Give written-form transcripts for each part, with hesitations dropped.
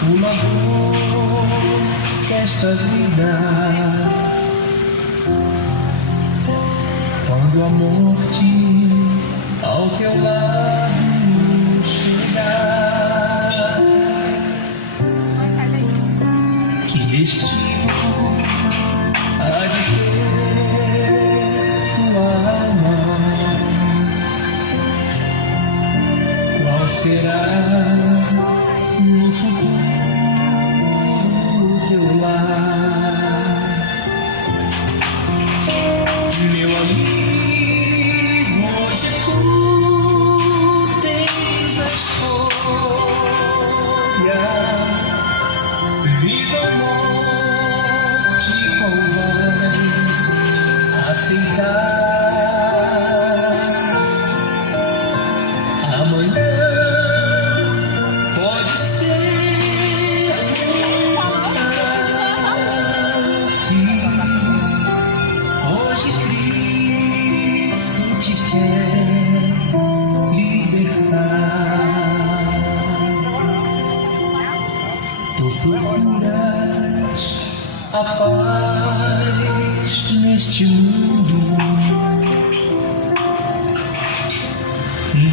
O labor desta vida, quando a morte ao teu lado chegar, que destino há de ter tua alma? Qual será no futuro teu lar? Meu amigo, hoje tu tens a escolha, vida ou morte, qual vai aceitar? Amanhã a paz neste mundo,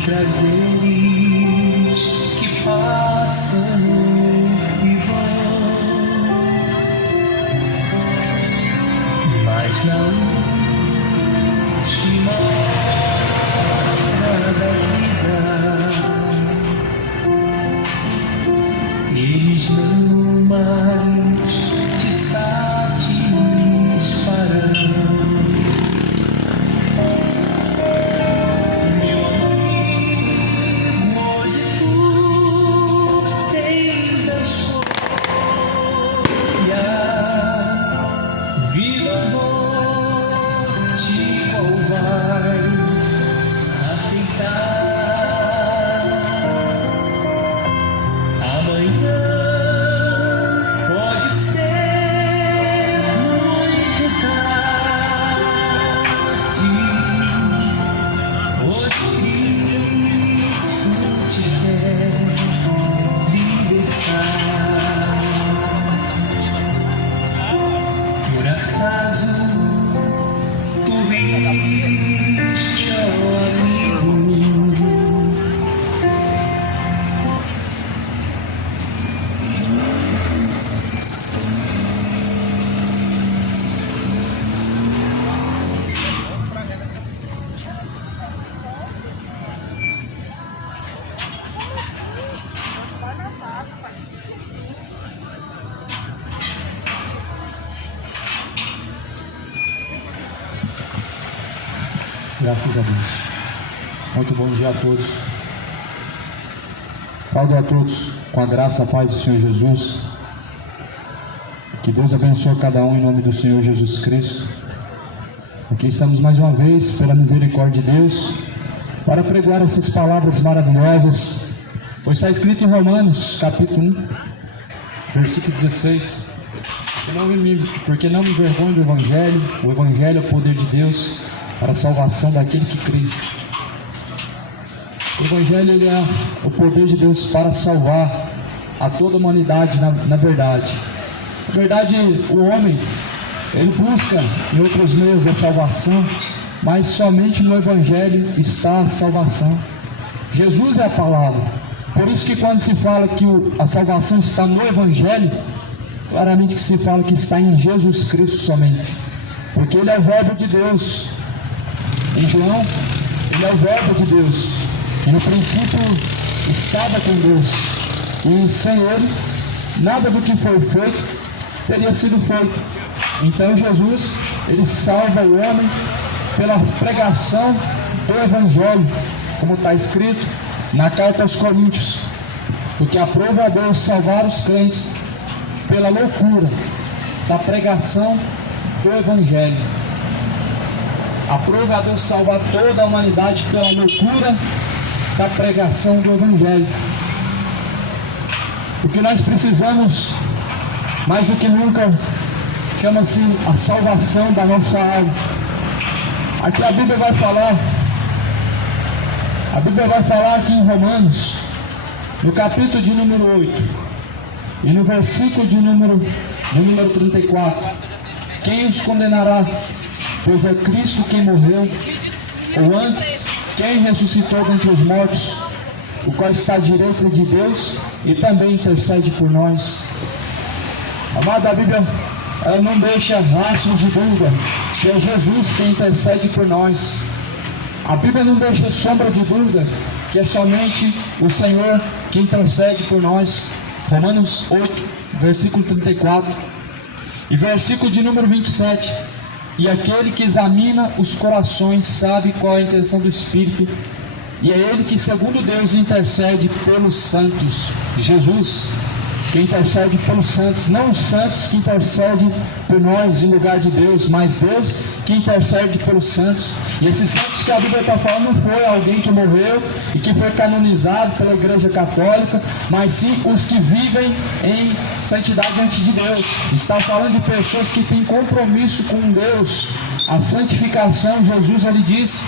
prazeres que passam e vão, mas na última hora da vida eles não mais te satisfarão. Meu amigo, hoje tu tens a escolha, vida ou morte, qual vai aceitar? Amanhã pode ser muito tarde, hoje Cristo te quer libertar. Por acaso tu viste, ó amigo, graças a Deus. Muito bom dia a todos. Saúdo a todos com a graça e a paz do Senhor Jesus. Que Deus abençoe cada um em nome do Senhor Jesus Cristo. Aqui estamos mais uma vez, pela misericórdia de Deus, para pregar essas palavras maravilhosas, pois está escrito em Romanos, capítulo 1, versículo 16, porque não me envergonho do Evangelho, o Evangelho é o poder de Deus para a salvação daquele que crê. O Evangelho ele é o poder de Deus para salvar a toda a humanidade na verdade. Na verdade, o homem, ele busca em outros meios a salvação, mas somente no Evangelho está a salvação. Jesus é a palavra. Por isso que quando se fala que a salvação está no Evangelho, claramente que se fala que está em Jesus Cristo somente. Porque Ele é o Verbo de Deus. Em João, Ele é o Verbo de Deus. E no princípio estava com Deus. E sem Ele, nada do que foi feito teria sido feito. Então Jesus, Ele salva o homem pela pregação do Evangelho, como está escrito na carta aos Coríntios. Porque aprova a Deus salvar os crentes pela loucura da pregação do Evangelho. Aprova a Deus salvar toda a humanidade pela loucura da pregação do Evangelho. O que nós precisamos, mais do que nunca, chama-se a salvação da nossa alma. Aqui a Bíblia vai falar aqui em Romanos, no capítulo de número 8, e no versículo de número 34, quem os condenará? Pois é Cristo quem morreu, ou antes, quem ressuscitou dentre os mortos, o qual está à direita de Deus e também intercede por nós. Amado, a Bíblia ela não deixa rastros de dúvida que é Jesus quem intercede por nós. A Bíblia não deixa sombra de dúvida que é somente o Senhor que intercede por nós. Romanos 8, versículo 34 e versículo de número 27. E aquele que examina os corações sabe qual é a intenção do Espírito, e é Ele que, segundo Deus, intercede pelos santos. Jesus que intercede pelos santos, não os santos que intercedem por nós em lugar de Deus, mas Deus que intercede pelos santos. E esses santos que a Bíblia está falando não foi alguém que morreu e que foi canonizado pela Igreja Católica, mas sim os que vivem em santidade diante de Deus. Está falando de pessoas que têm compromisso com Deus. A santificação, Jesus ele diz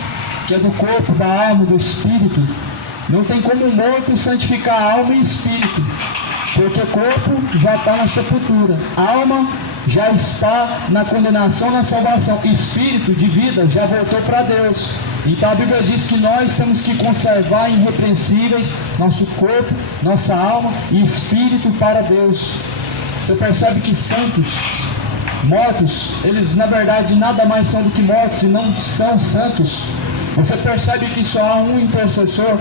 que é do corpo, da alma, do espírito. Não tem como um morto santificar alma e espírito, porque corpo já está na sepultura, alma já está na condenação, na salvação, espírito de vida já voltou para Deus. Então a Bíblia diz que nós temos que conservar irrepreensíveis nosso corpo, nossa alma e espírito para Deus. Você percebe que santos, mortos, eles na verdade nada mais são do que mortos e não são santos. Você percebe que só há um intercessor.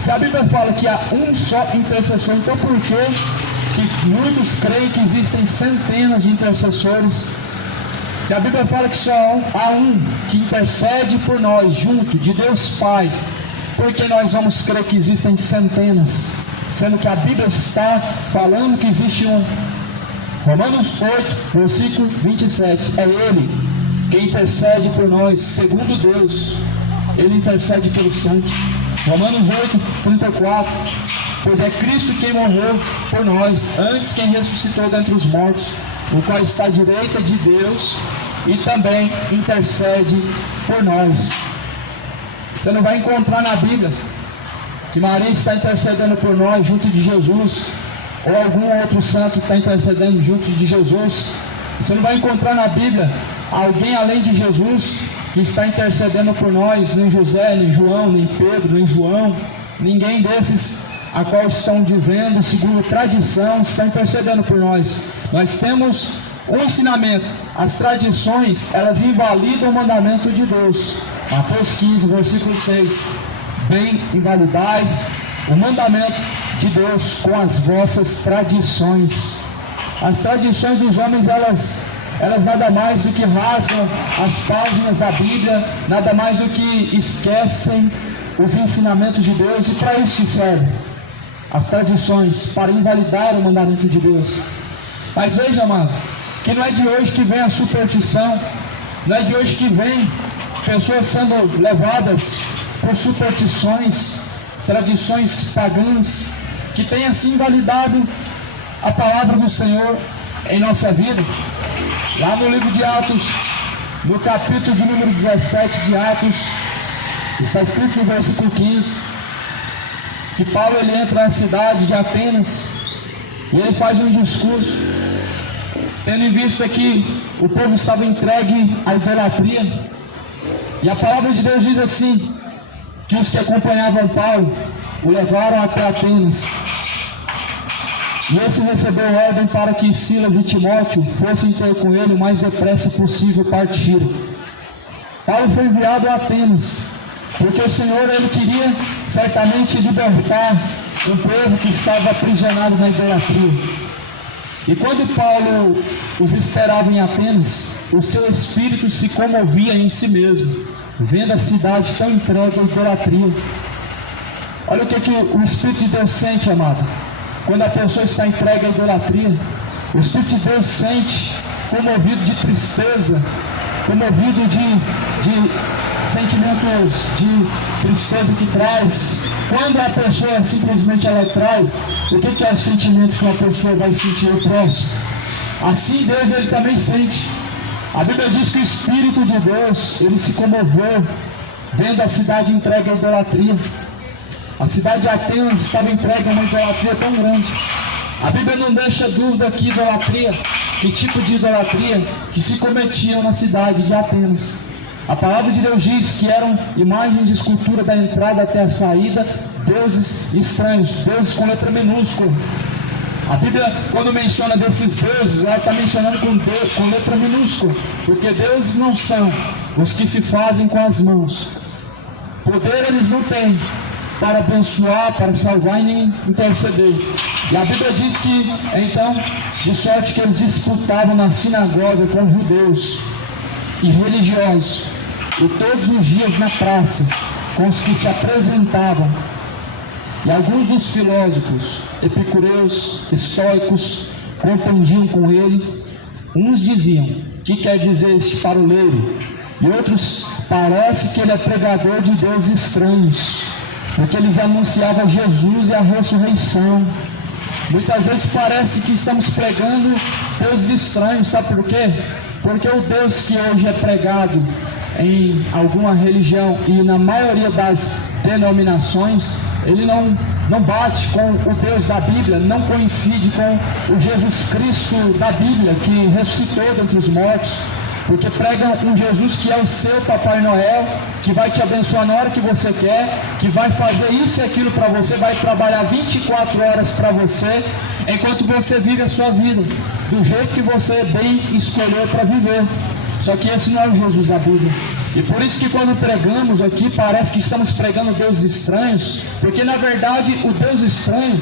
Se a Bíblia fala que há um só intercessor, então por que muitos creem que existem centenas de intercessores? Se a Bíblia fala que só há um que intercede por nós, junto de Deus Pai, por que nós vamos crer que existem centenas? Sendo que a Bíblia está falando que existe um. Romanos 8, versículo 27, é Ele que intercede por nós, segundo Deus. Ele intercede pelos santos. Romanos 8, 34, pois é Cristo quem morreu por nós, antes quem ressuscitou dentre os mortos, o qual está à direita de Deus e também intercede por nós. Você não vai encontrar na Bíblia que Maria está intercedendo por nós junto de Jesus, ou algum outro santo está intercedendo junto de Jesus. Você não vai encontrar na Bíblia alguém além de Jesus que está intercedendo por nós, nem José, nem João, nem Pedro, nem João, ninguém desses a qual estão dizendo, segundo tradição, está intercedendo por nós. Nós temos um ensinamento. As tradições, elas invalidam o mandamento de Deus. Mateus 15, versículo 6. Bem invalidais o mandamento de Deus com as vossas tradições. As tradições dos homens, elas nada mais do que rasgam as páginas da Bíblia, nada mais do que esquecem os ensinamentos de Deus, e para isso servem as tradições, para invalidar o mandamento de Deus. Mas veja, amado, que não é de hoje que vem a superstição, Não é de hoje que vem pessoas sendo levadas por superstições, tradições pagãs, que têm assim invalidado a palavra do Senhor em nossa vida. Lá no livro de Atos, no capítulo de número 17 de Atos, está escrito no versículo 15, que Paulo ele entra na cidade de Atenas e ele faz um discurso, tendo em vista que o povo estava entregue à idolatria. E a palavra de Deus diz assim, que os que acompanhavam Paulo o levaram até Atenas. E esse recebeu ordem para que Silas e Timóteo fossem ter com ele o mais depressa possível partiram. Paulo foi enviado a Atenas, porque o Senhor ele queria certamente libertar um povo que estava aprisionado na idolatria. E quando Paulo os esperava em Atenas, o seu espírito se comovia em si mesmo, vendo a cidade tão entregue à idolatria. Olha o que o Espírito de Deus sente, amado. Quando a pessoa está entregue à idolatria, o Espírito de Deus sente comovido de tristeza, comovido de sentimentos de tristeza que traz. Quando a pessoa simplesmente ela trai, o que é o sentimento que uma pessoa vai sentir o próximo? Assim Deus ele também sente. A Bíblia diz que o Espírito de Deus ele se comoveu vendo a cidade entregue à idolatria. A cidade de Atenas estava entregue a uma idolatria tão grande. A Bíblia não deixa dúvida que idolatria, que tipo de idolatria que se cometiam na cidade de Atenas. A palavra de Deus diz que eram imagens de escultura da entrada até a saída, deuses estranhos, deuses com letra minúscula. A Bíblia, quando menciona desses deuses, ela está mencionando com letra minúscula, porque deuses não são os que se fazem com as mãos. Poder eles não têm para abençoar, para salvar e nem interceder. E a Bíblia diz que, então, de sorte que eles disputavam na sinagoga com judeus e religiosos, e todos os dias na praça, com os que se apresentavam. E alguns dos filósofos, epicureus, estoicos, contendiam com ele. Uns diziam, que quer dizer este faroleiro? E outros, parece que ele é pregador de deuses estranhos, porque eles anunciavam Jesus e a ressurreição. Muitas vezes parece que estamos pregando deuses estranhos, sabe por quê? Porque o Deus que hoje é pregado em alguma religião e na maioria das denominações, ele não bate com o Deus da Bíblia, não coincide com o Jesus Cristo da Bíblia, que ressuscitou dentre os mortos, porque pregam um Jesus que é o seu Papai Noel, que vai te abençoar na hora que você quer, que vai fazer isso e aquilo para você, vai trabalhar 24 horas para você, enquanto você vive a sua vida, do jeito que você bem escolheu para viver. Só que esse não é o Jesus da Bíblia. E por isso que quando pregamos aqui, parece que estamos pregando deuses estranhos, porque na verdade o Deus estranho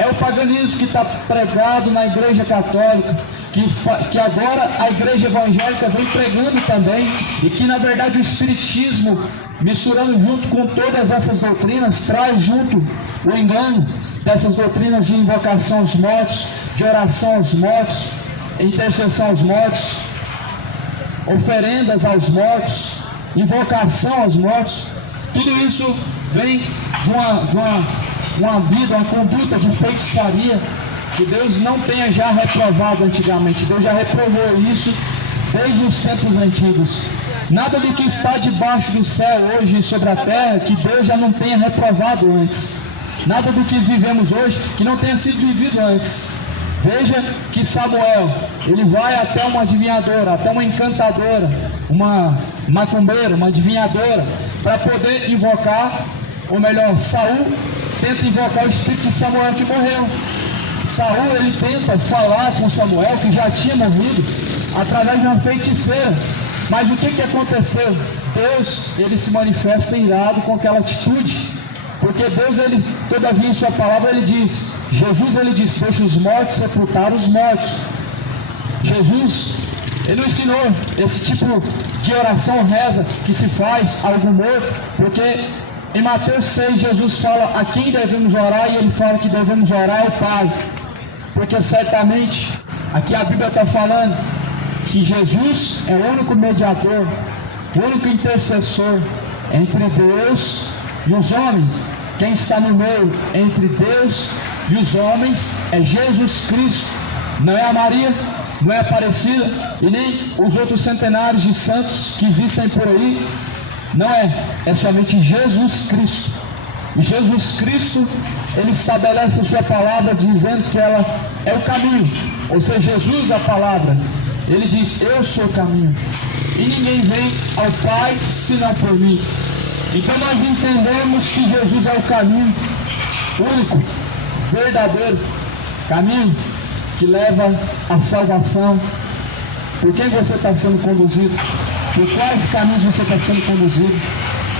é o paganismo que está pregado na igreja católica, que agora a igreja evangélica vem pregando também, e que na verdade o espiritismo, misturando junto com todas essas doutrinas, traz junto o engano dessas doutrinas de invocação aos mortos, de oração aos mortos, intercessão aos mortos, oferendas aos mortos, invocação aos mortos. Tudo isso vem de uma vida, uma conduta de feitiçaria que Deus não tenha já reprovado antigamente. Deus já reprovou isso desde os tempos antigos. Nada do que está debaixo do céu hoje sobre a terra que Deus já não tenha reprovado antes. Nada do que vivemos hoje que não tenha sido vivido antes. Veja que Samuel, ele vai até uma adivinhadora, até uma encantadora, uma macumbeira, uma adivinhadora, para poder invocar, ou melhor, Saul tenta invocar o espírito de Samuel que morreu. Saul, ele tenta falar com Samuel, que já tinha morrido, através de uma feiticeira. Mas o que aconteceu? Deus, ele se manifesta irado com aquela atitude. Porque Deus, ele, todavia em sua palavra, ele diz, Jesus, ele diz, deixa os mortos sepultar os mortos. Jesus, ele não ensinou esse tipo de oração, reza, que se faz a algum morto, porque em Mateus 6, Jesus fala a quem devemos orar, e ele fala que devemos orar ao Pai. Porque certamente, aqui a Bíblia está falando que Jesus é o único mediador, o único intercessor entre Deus e os homens. Quem está no meio entre Deus e os homens é Jesus Cristo. Não é a Maria, não é a Aparecida e nem os outros centenários de santos que existem por aí. Não é, é somente Jesus Cristo. E Jesus Cristo, ele estabelece a sua palavra dizendo que ela é o caminho. Ou seja, Jesus é a palavra. Ele diz, eu sou o caminho. E ninguém vem ao Pai senão por mim. Então nós entendemos que Jesus é o caminho único, verdadeiro, caminho que leva à salvação. Por quem você está sendo conduzido? Por quais caminhos você está sendo conduzido?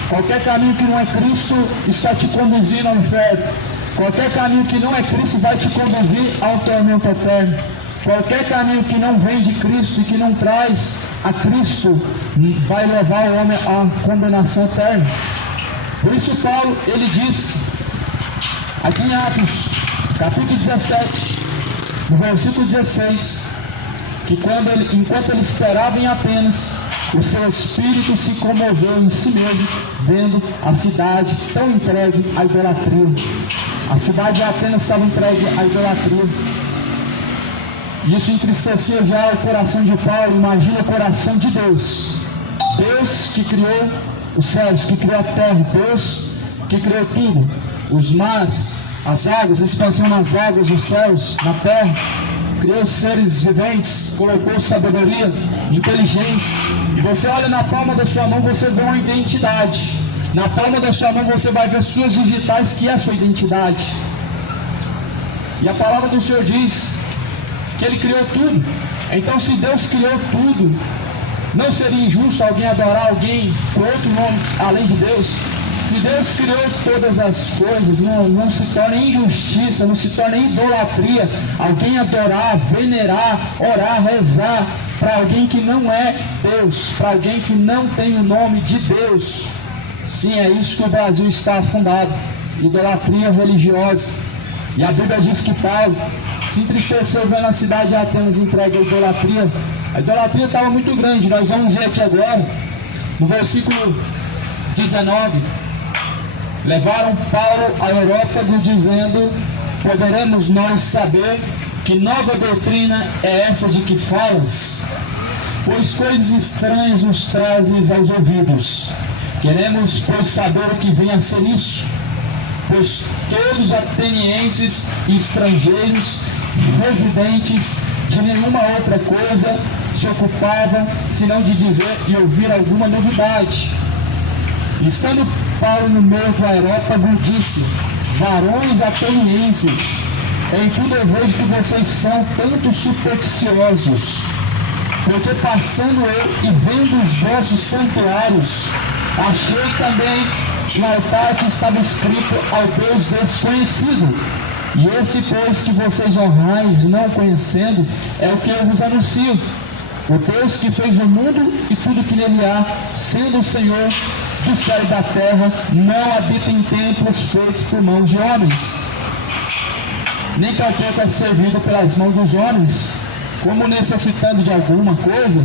Qualquer caminho que não é Cristo está te conduzindo ao inferno. Qualquer caminho que não é Cristo vai te conduzir ao tormento eterno. Qualquer caminho que não vem de Cristo e que não traz a Cristo vai levar o homem à condenação eterna. Por isso Paulo, ele diz aqui em Atos, capítulo 17, no versículo 16, que enquanto ele esperava em Atenas, o seu espírito se comoveu em si mesmo, vendo a cidade tão entregue à idolatria. A cidade de Atenas estava entregue à idolatria. Isso entristecia já o coração de Paulo. Imagina o coração de Deus. Deus que criou os céus, que criou a terra, Deus que criou tudo, os mares, as águas, a expansão nas águas, os céus, na terra, criou os seres viventes, colocou sabedoria, inteligência, e você olha na palma da sua mão, você vê uma identidade. Na palma da sua mão você vai ver suas digitais, que é a sua identidade. E a palavra do Senhor diz que Ele criou tudo. Então, se Deus criou tudo, não seria injusto alguém adorar alguém com outro nome além de Deus? Se Deus criou todas as coisas, não se torna injustiça, não se torna idolatria alguém adorar, venerar, orar, rezar para alguém que não é Deus, para alguém que não tem o nome de Deus. Sim, é isso que o Brasil está afundado, idolatria religiosa. E a Bíblia diz que Paulo se entristeceu vendo a cidade de Atenas entregue à idolatria. A idolatria estava muito grande. Nós vamos ver aqui agora, no versículo 19, levaram Paulo ao Areópago dizendo, poderemos nós saber que nova doutrina é essa de que falas? Pois coisas estranhas nos trazes aos ouvidos. Queremos, pois, saber o que vem a ser isso. Pois todos atenienses e estrangeiros, residentes de nenhuma outra coisa, se ocupavam, senão de dizer e ouvir alguma novidade. Estando Paulo no meio do Areópago, disse, varões atenienses, em tudo eu vejo que vocês são tanto supersticiosos, porque passando eu e vendo os vossos santuários, achei também no altar que estava escrito ao Deus desconhecido. E esse, pois, que vocês honrais não conhecendo, é o que eu vos anuncio. O Deus que fez o mundo e tudo que nele há, sendo o Senhor do céu e da terra, não habita em templos feitos por mãos de homens, nem tampouco é servido pelas mãos dos homens, como necessitando de alguma coisa,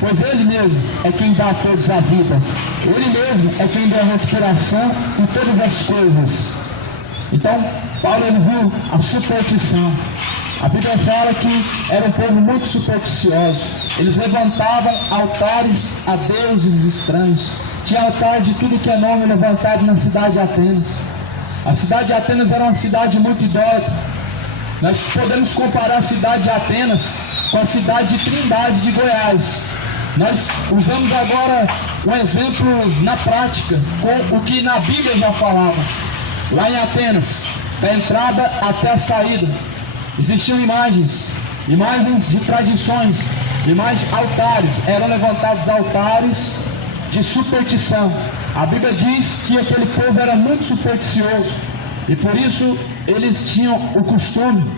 pois Ele mesmo é quem dá a todos a vida. Ele mesmo é quem dá a respiração e todas as coisas. Então, Paulo, ele viu a superstição. A Bíblia fala que era um povo muito supersticioso. Eles levantavam altares a deuses estranhos. Tinha altar de tudo que é nome levantado na cidade de Atenas. A cidade de Atenas era uma cidade muito idólatra. Nós podemos comparar a cidade de Atenas com a cidade de Trindade de Goiás. Nós usamos agora um exemplo na prática, com o que na Bíblia já falava. Lá em Atenas, da entrada até a saída, existiam imagens de tradições, imagens, altares. Eram levantados altares de superstição. A Bíblia diz que aquele povo era muito supersticioso e por isso eles tinham o costume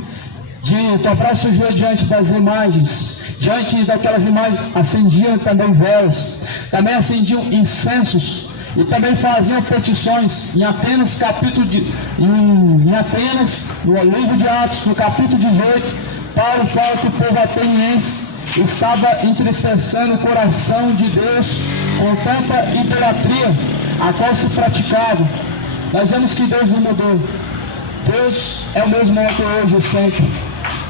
de dobrar o seu joelho diante das imagens. Diante daquelas imagens acendiam também velas, também acendiam incensos e também faziam petições. Em Atenas, em Atenas, no livro de Atos, no capítulo 18, Paulo fala que o povo ateniense estava entristecendo o coração de Deus com tanta idolatria a qual se praticava. Nós vemos que Deus não mudou. Deus é o mesmo ontem, hoje e sempre.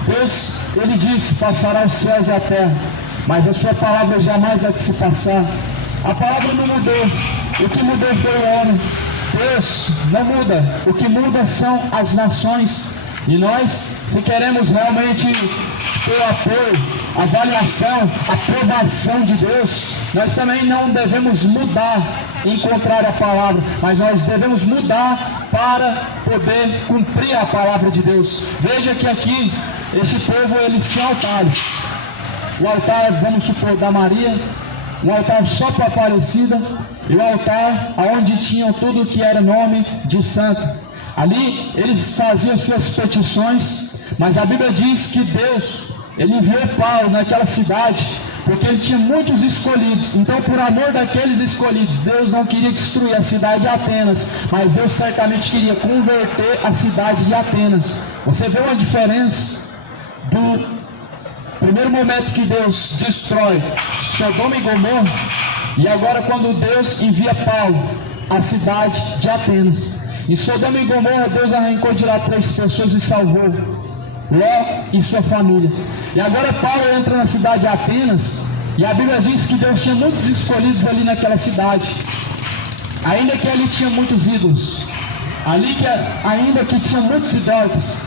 Deus, Ele disse, passará os céus e a terra, mas a sua palavra jamais há de se passar. A palavra não mudou, o que mudou foi o homem. Deus não muda, o que muda são as nações. E nós, se queremos realmente ter o apoio, avaliação, aprovação de Deus, nós também não devemos mudar em contrário à palavra, mas nós devemos mudar para poder cumprir a palavra de Deus. Veja que aqui, este povo, eles tinham altares. O altar, vamos supor, da Maria, um altar só para a Aparecida, e o altar onde tinham tudo o que era nome de santo. Ali eles faziam suas petições, mas a Bíblia diz que Deus, Ele enviou Paulo naquela cidade, porque ele tinha muitos escolhidos. Então, por amor daqueles escolhidos, Deus não queria destruir a cidade de Atenas, mas Deus certamente queria converter a cidade de Atenas. Você vê uma diferença do primeiro momento que Deus destrói Sodoma e Gomorra, e agora quando Deus envia Paulo à cidade de Atenas. Em Sodoma e Gomorra, Deus arrancou de lá 3 pessoas e salvou Ló e sua família. E agora Paulo entra na cidade de Atenas, e a Bíblia diz que Deus tinha muitos escolhidos ali naquela cidade, ainda que ali tinha muitos ídolos, ainda que tinha muitos idólatras,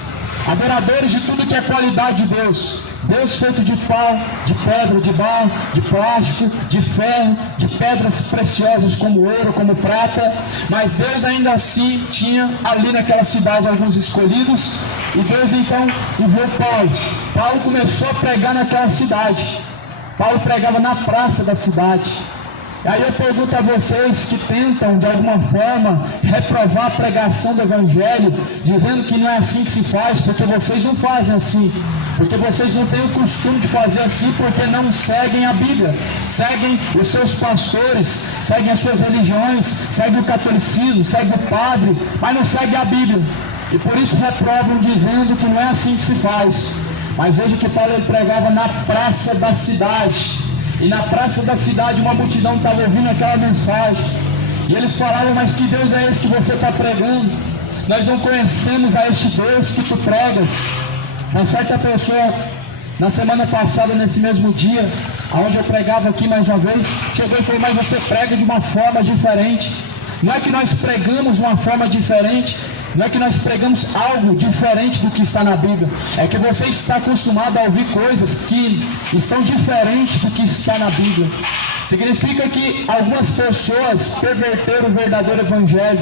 adoradores de tudo que é qualidade de Deus. Deus feito de pau, de pedra, de barro, de plástico, de ferro, de pedras preciosas como ouro, como prata. Mas Deus ainda assim tinha ali naquela cidade alguns escolhidos. E Deus então enviou Paulo. Paulo começou a pregar naquela cidade. Paulo pregava na praça da cidade. Aí eu pergunto a vocês que tentam de alguma forma reprovar a pregação do Evangelho, dizendo que não é assim que se faz, porque vocês não fazem assim. Porque vocês não têm o costume de fazer assim, porque não seguem a Bíblia, seguem os seus pastores, seguem as suas religiões, seguem o catolicismo, seguem o padre, mas não seguem a Bíblia. E por isso reprovam, dizendo que não é assim que se faz. Mas veja que Paulo ele pregava na praça da cidade. E na praça da cidade uma multidão estava ouvindo aquela mensagem. E eles falavam: mas que Deus é esse que você está pregando? Nós não conhecemos a este Deus que tu pregas. Uma certa pessoa, na semana passada, nesse mesmo dia, onde eu pregava aqui mais uma vez, chegou e falou: mas você prega de uma forma diferente. Não é que nós pregamos uma forma diferente, não é que nós pregamos algo diferente do que está na Bíblia, é que você está acostumado a ouvir coisas que estão diferentes do que está na Bíblia. Significa que algumas pessoas perverteram o verdadeiro Evangelho.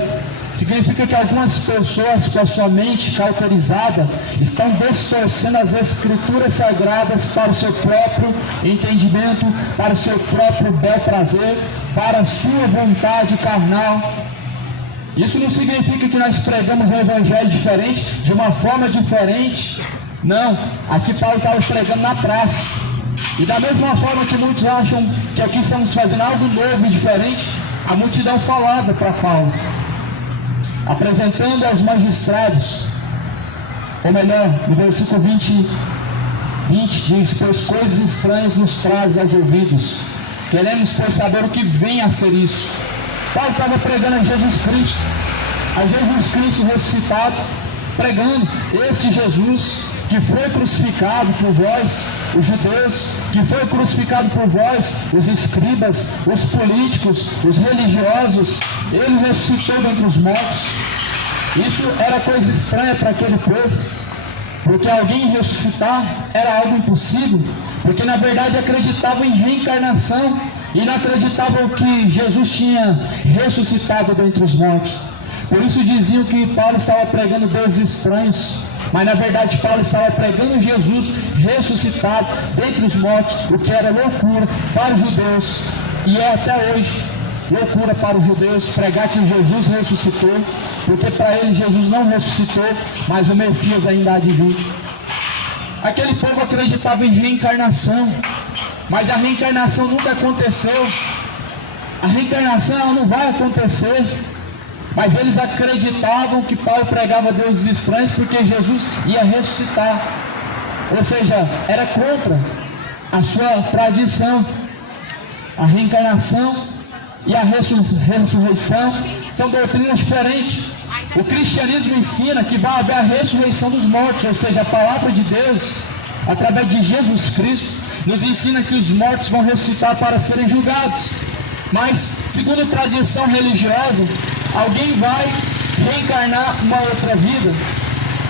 Significa que algumas pessoas com a sua mente cauterizada estão distorcendo as Escrituras Sagradas para o seu próprio entendimento, para o seu próprio bel prazer, para a sua vontade carnal. Isso não significa que nós pregamos um Evangelho diferente, de uma forma diferente. Não, aqui Paulo estava pregando na praça. E da mesma forma que muitos acham que aqui estamos fazendo algo novo e diferente, a multidão falava para Paulo, apresentando aos magistrados, ou melhor, no versículo 20 diz: pois coisas estranhas nos trazem aos ouvidos, queremos pois saber o que vem a ser isso. Paulo estava pregando a Jesus Cristo ressuscitado, pregando esse Jesus que foi crucificado por vós, os judeus, que foi crucificado por vós, os escribas, os políticos, os religiosos. Ele ressuscitou dentre os mortos. Isso era coisa estranha para aquele povo, porque alguém ressuscitar era algo impossível, porque na verdade acreditavam em reencarnação e não acreditavam que Jesus tinha ressuscitado dentre os mortos. Por isso diziam que Paulo estava pregando deuses estranhos, mas na verdade Paulo estava pregando Jesus ressuscitado dentre os mortos, o que era loucura para os judeus, e é até hoje loucura para os judeus pregar que Jesus ressuscitou, porque para eles Jesus não ressuscitou, mas o Messias ainda há de vir. Aquele povo acreditava em reencarnação, mas a reencarnação nunca aconteceu. A reencarnação ela não vai acontecer. Mas eles acreditavam que Paulo pregava deuses estranhos porque Jesus ia ressuscitar. Ou seja, era contra a sua tradição. A reencarnação e a ressurreição são doutrinas diferentes. O cristianismo ensina que vai haver a ressurreição dos mortos, ou seja, a palavra de Deus, através de Jesus Cristo, nos ensina que os mortos vão ressuscitar para serem julgados. Mas, segundo a tradição religiosa, alguém vai reencarnar uma outra vida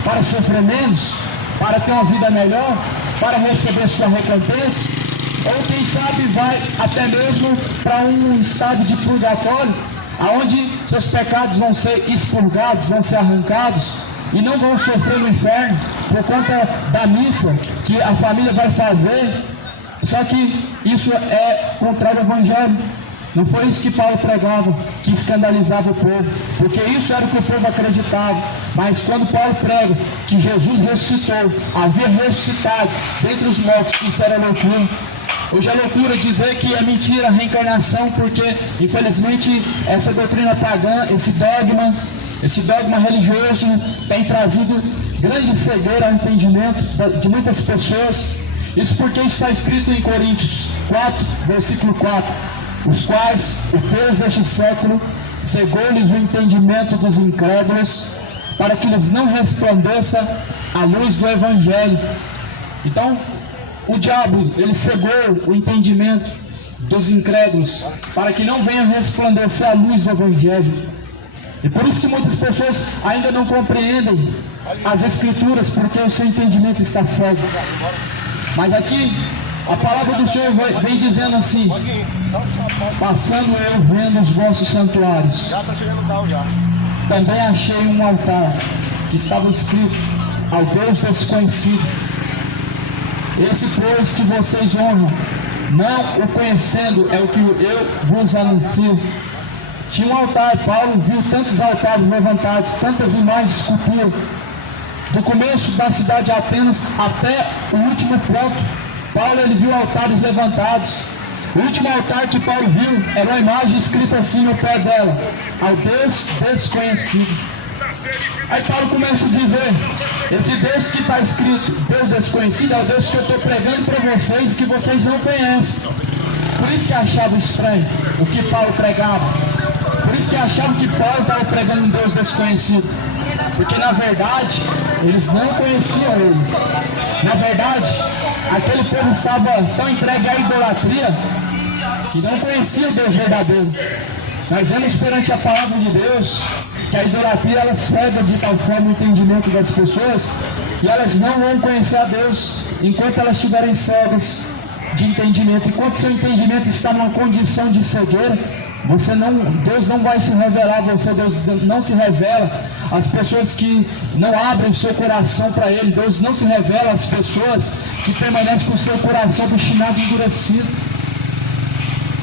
para sofrer menos, para ter uma vida melhor, para receber sua recompensa, ou quem sabe vai até mesmo para um estado de purgatório, aonde seus pecados vão ser expurgados, vão ser arrancados e não vão sofrer no inferno por conta da missa que a família vai fazer. Só que isso é contrário ao Evangelho. Não foi isso que Paulo pregava, que escandalizava o povo, porque isso era o que o povo acreditava. Mas quando Paulo prega que Jesus ressuscitou, havia ressuscitado dentre os mortos, isso era loucura. Hoje é loucura dizer que é mentira a reencarnação, porque infelizmente essa doutrina pagã, esse dogma religioso tem trazido grande cegueira ao entendimento de muitas pessoas. Isso porque está escrito em Coríntios 4, versículo 4, os quais o Deus deste século cegou-lhes o entendimento dos incrédulos, para que lhes não resplandeça a luz do Evangelho. Então, o diabo, ele cegou o entendimento dos incrédulos, para que não venha resplandecer a luz do Evangelho. E por isso que muitas pessoas ainda não compreendem as Escrituras, porque o seu entendimento está cego. Mas aqui, a palavra do Senhor vem dizendo assim: passando eu vendo os vossos santuários, também achei um altar que estava escrito ao Deus desconhecido. Esse pois que vocês honram, não o conhecendo, é o que eu vos anuncio. Tinha um altar. Paulo viu tantos altares levantados, tantas imagens de escultura, do começo da cidade de Atenas até o último ponto. Paulo, ele viu altares levantados. O último altar que Paulo viu era uma imagem escrita assim no pé dela: ao Deus desconhecido. Aí Paulo começa a dizer: esse Deus que está escrito, Deus desconhecido, é o Deus que eu estou pregando para vocês e que vocês não conhecem. Por isso que achavam estranho o que Paulo pregava. Por isso que achavam que Paulo estava pregando um Deus desconhecido. Porque na verdade, eles não conheciam ele. Na verdade, aquele povo estava tão entregue à idolatria que não conhecia o Deus verdadeiro. Nós vemos perante a palavra de Deus que a idolatria, ela cega de tal forma o entendimento das pessoas, e elas não vão conhecer a Deus enquanto elas estiverem cegas de entendimento. Enquanto seu entendimento está numa condição de cegueira, Deus não vai se revelar a você. Deus não se revela às pessoas que não abrem o seu coração para Ele. Deus não se revela às pessoas que permanecem com o seu coração obstinado e endurecido.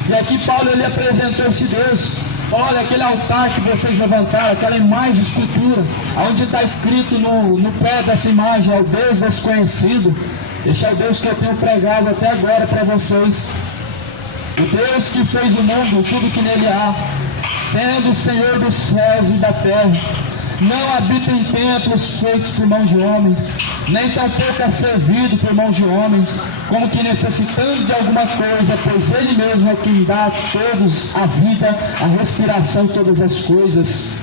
E aqui Paulo, ele apresentou esse Deus. Olha, aquele altar que vocês levantaram, aquela imagem de escultura, onde está escrito no pé dessa imagem: é o Deus desconhecido. Este é o Deus que eu tenho pregado até agora para vocês. O Deus que fez o mundo, tudo que nele há, sendo o Senhor dos céus e da terra, não habita em templos feitos por mãos de homens, nem tampouco é servido por mãos de homens, como que necessitando de alguma coisa, pois Ele mesmo é quem dá a todos a vida, a respiração, todas as coisas.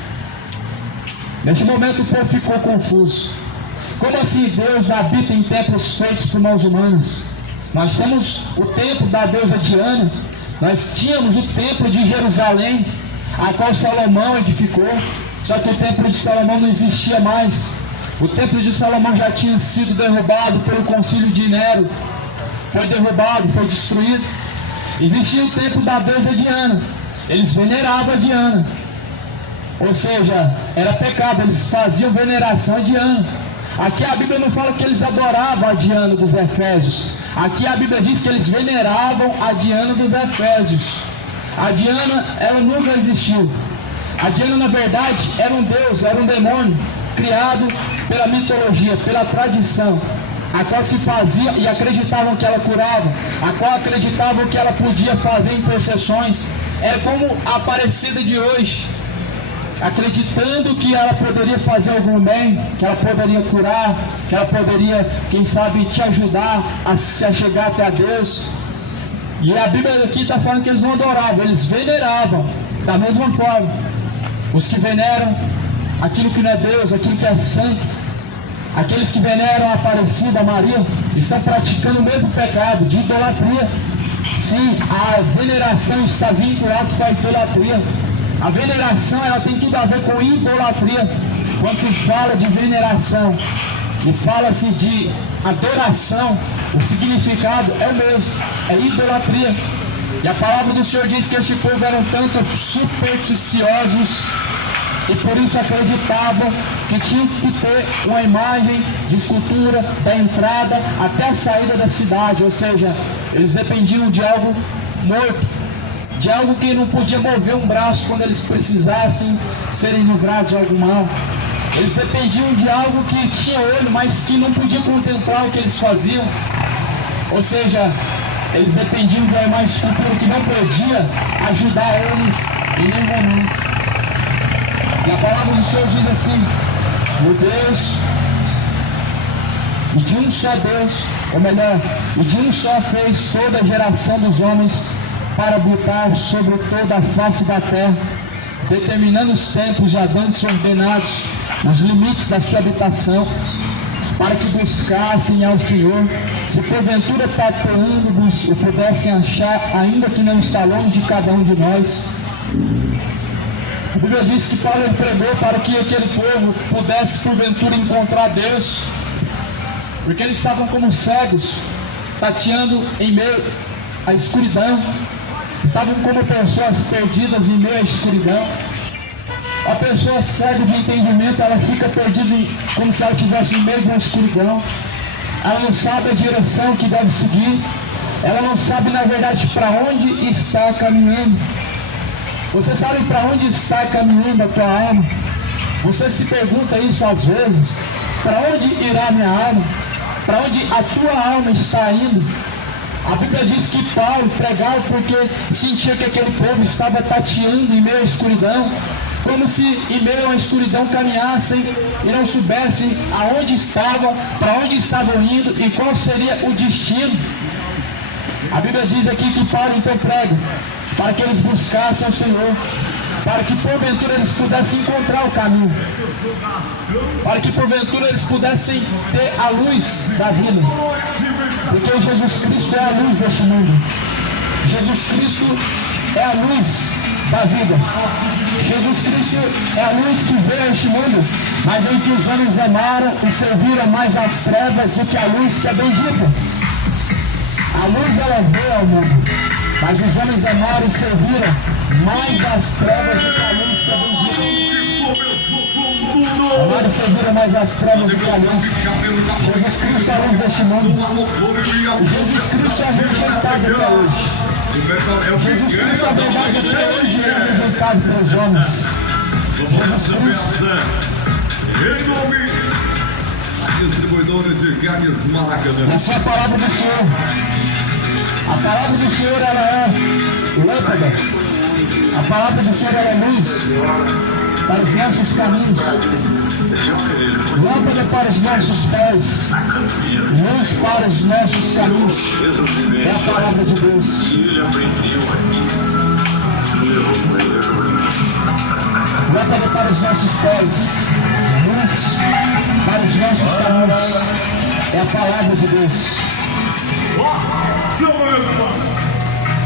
Neste momento o povo ficou confuso. Como assim Deus habita em templos feitos por mãos humanas? Nós temos o templo da deusa Diana, nós tínhamos o templo de Jerusalém, a qual Salomão edificou, só que o templo de Salomão não existia mais. O templo de Salomão já tinha sido derrubado pelo concílio de Nero, foi derrubado, foi destruído. Existia o templo da deusa Diana, eles veneravam a Diana, ou seja, era pecado, eles faziam veneração a Diana. Aqui a Bíblia não fala que eles adoravam a Diana dos Efésios. Aqui a Bíblia diz que eles veneravam a Diana dos Efésios. A Diana, ela nunca existiu. A Diana, na verdade, era um deus, era um demônio, criado pela mitologia, pela tradição, a qual se fazia e acreditavam que ela curava, a qual acreditavam que ela podia fazer intercessões. Era como a Aparecida de hoje. acreditando que ela poderia fazer algum bem, que ela poderia curar, que ela poderia, quem sabe, te ajudar a se achegar até a Deus. E a Bíblia aqui está falando que eles não adoravam, eles veneravam. Da mesma forma, os que veneram aquilo que não é Deus, aquilo que é santo, aqueles que veneram a Aparecida, a Maria, estão praticando o mesmo pecado de idolatria. Sim, a veneração está vinculada com a idolatria. A veneração, ela tem tudo a ver com idolatria. Quando se fala de veneração e fala-se de adoração, o significado é o mesmo, é idolatria. E a palavra do Senhor diz que este povo eram tanto supersticiosos e por isso acreditavam que tinham que ter uma imagem de escultura da entrada até a saída da cidade, ou seja, eles dependiam de algo morto, de algo que não podia mover um braço quando eles precisassem serem livrados de algo mal. Eles dependiam de algo que tinha olho, mas que não podia contemplar o que eles faziam. Ou seja, eles dependiam de uma imagem de escultura que não podia ajudar eles em nenhum momento. E a palavra do Senhor diz assim: o Deus, e de um só Deus, ou melhor, e de um só fez toda a geração dos homens para habitar sobre toda a face da terra, determinando os tempos já dantes ordenados, os limites da sua habitação, para que buscassem ao Senhor, se porventura tateando-os o pudessem achar, ainda que não está longe de cada um de nós. A Bíblia diz que Paulo pregou para que aquele povo pudesse porventura encontrar Deus, porque eles estavam como cegos, tateando em meio à escuridão, estavam como pessoas perdidas em meio à escuridão. A pessoa cega de entendimento, ela fica perdida como se ela estivesse em meio de uma escuridão. Ela não sabe a direção que deve seguir, ela não sabe na verdade para onde está caminhando. Você sabe para onde está caminhando a tua alma? Você se pergunta isso às vezes: para onde irá minha alma? Para onde a tua alma está indo? A Bíblia diz que Paulo pregava porque sentia que aquele povo estava tateando em meio à escuridão, como se em meio à escuridão caminhassem e não soubessem aonde estavam, para onde estavam indo e qual seria o destino. A Bíblia diz aqui que Paulo então prega para que eles buscassem o Senhor, para que porventura eles pudessem encontrar o caminho, para que porventura eles pudessem ter a luz da vida, porque Jesus Cristo é a luz deste mundo. Jesus Cristo é a luz da vida. Jesus Cristo é a luz que veio a este mundo, mas em que os homens amaram e serviram mais as trevas do que a luz que é bendita. A luz ela veio ao mundo, mas os homens amaram e serviram mais as trevas do que a luz que é bendita. Amaram e serviram mais as trevas do que a luz. Jesus Cristo é a luz deste mundo. Jesus Cristo é rejeitado até hoje. Jesus Cristo é verdade até hoje é rejeitado pelos homens. Jesus Cristo. Distribuidores de ganes Maracanã. Essa é a palavra do Senhor. A palavra do Senhor ela é lâmpada. A palavra do Senhor ela é luz para os nossos caminhos, lâmpada para os nossos pés, luz para os nossos caminhos. É a palavra de Deus. Lâmpada para os nossos pés, luz para os nossos caminhos. É a palavra de Deus.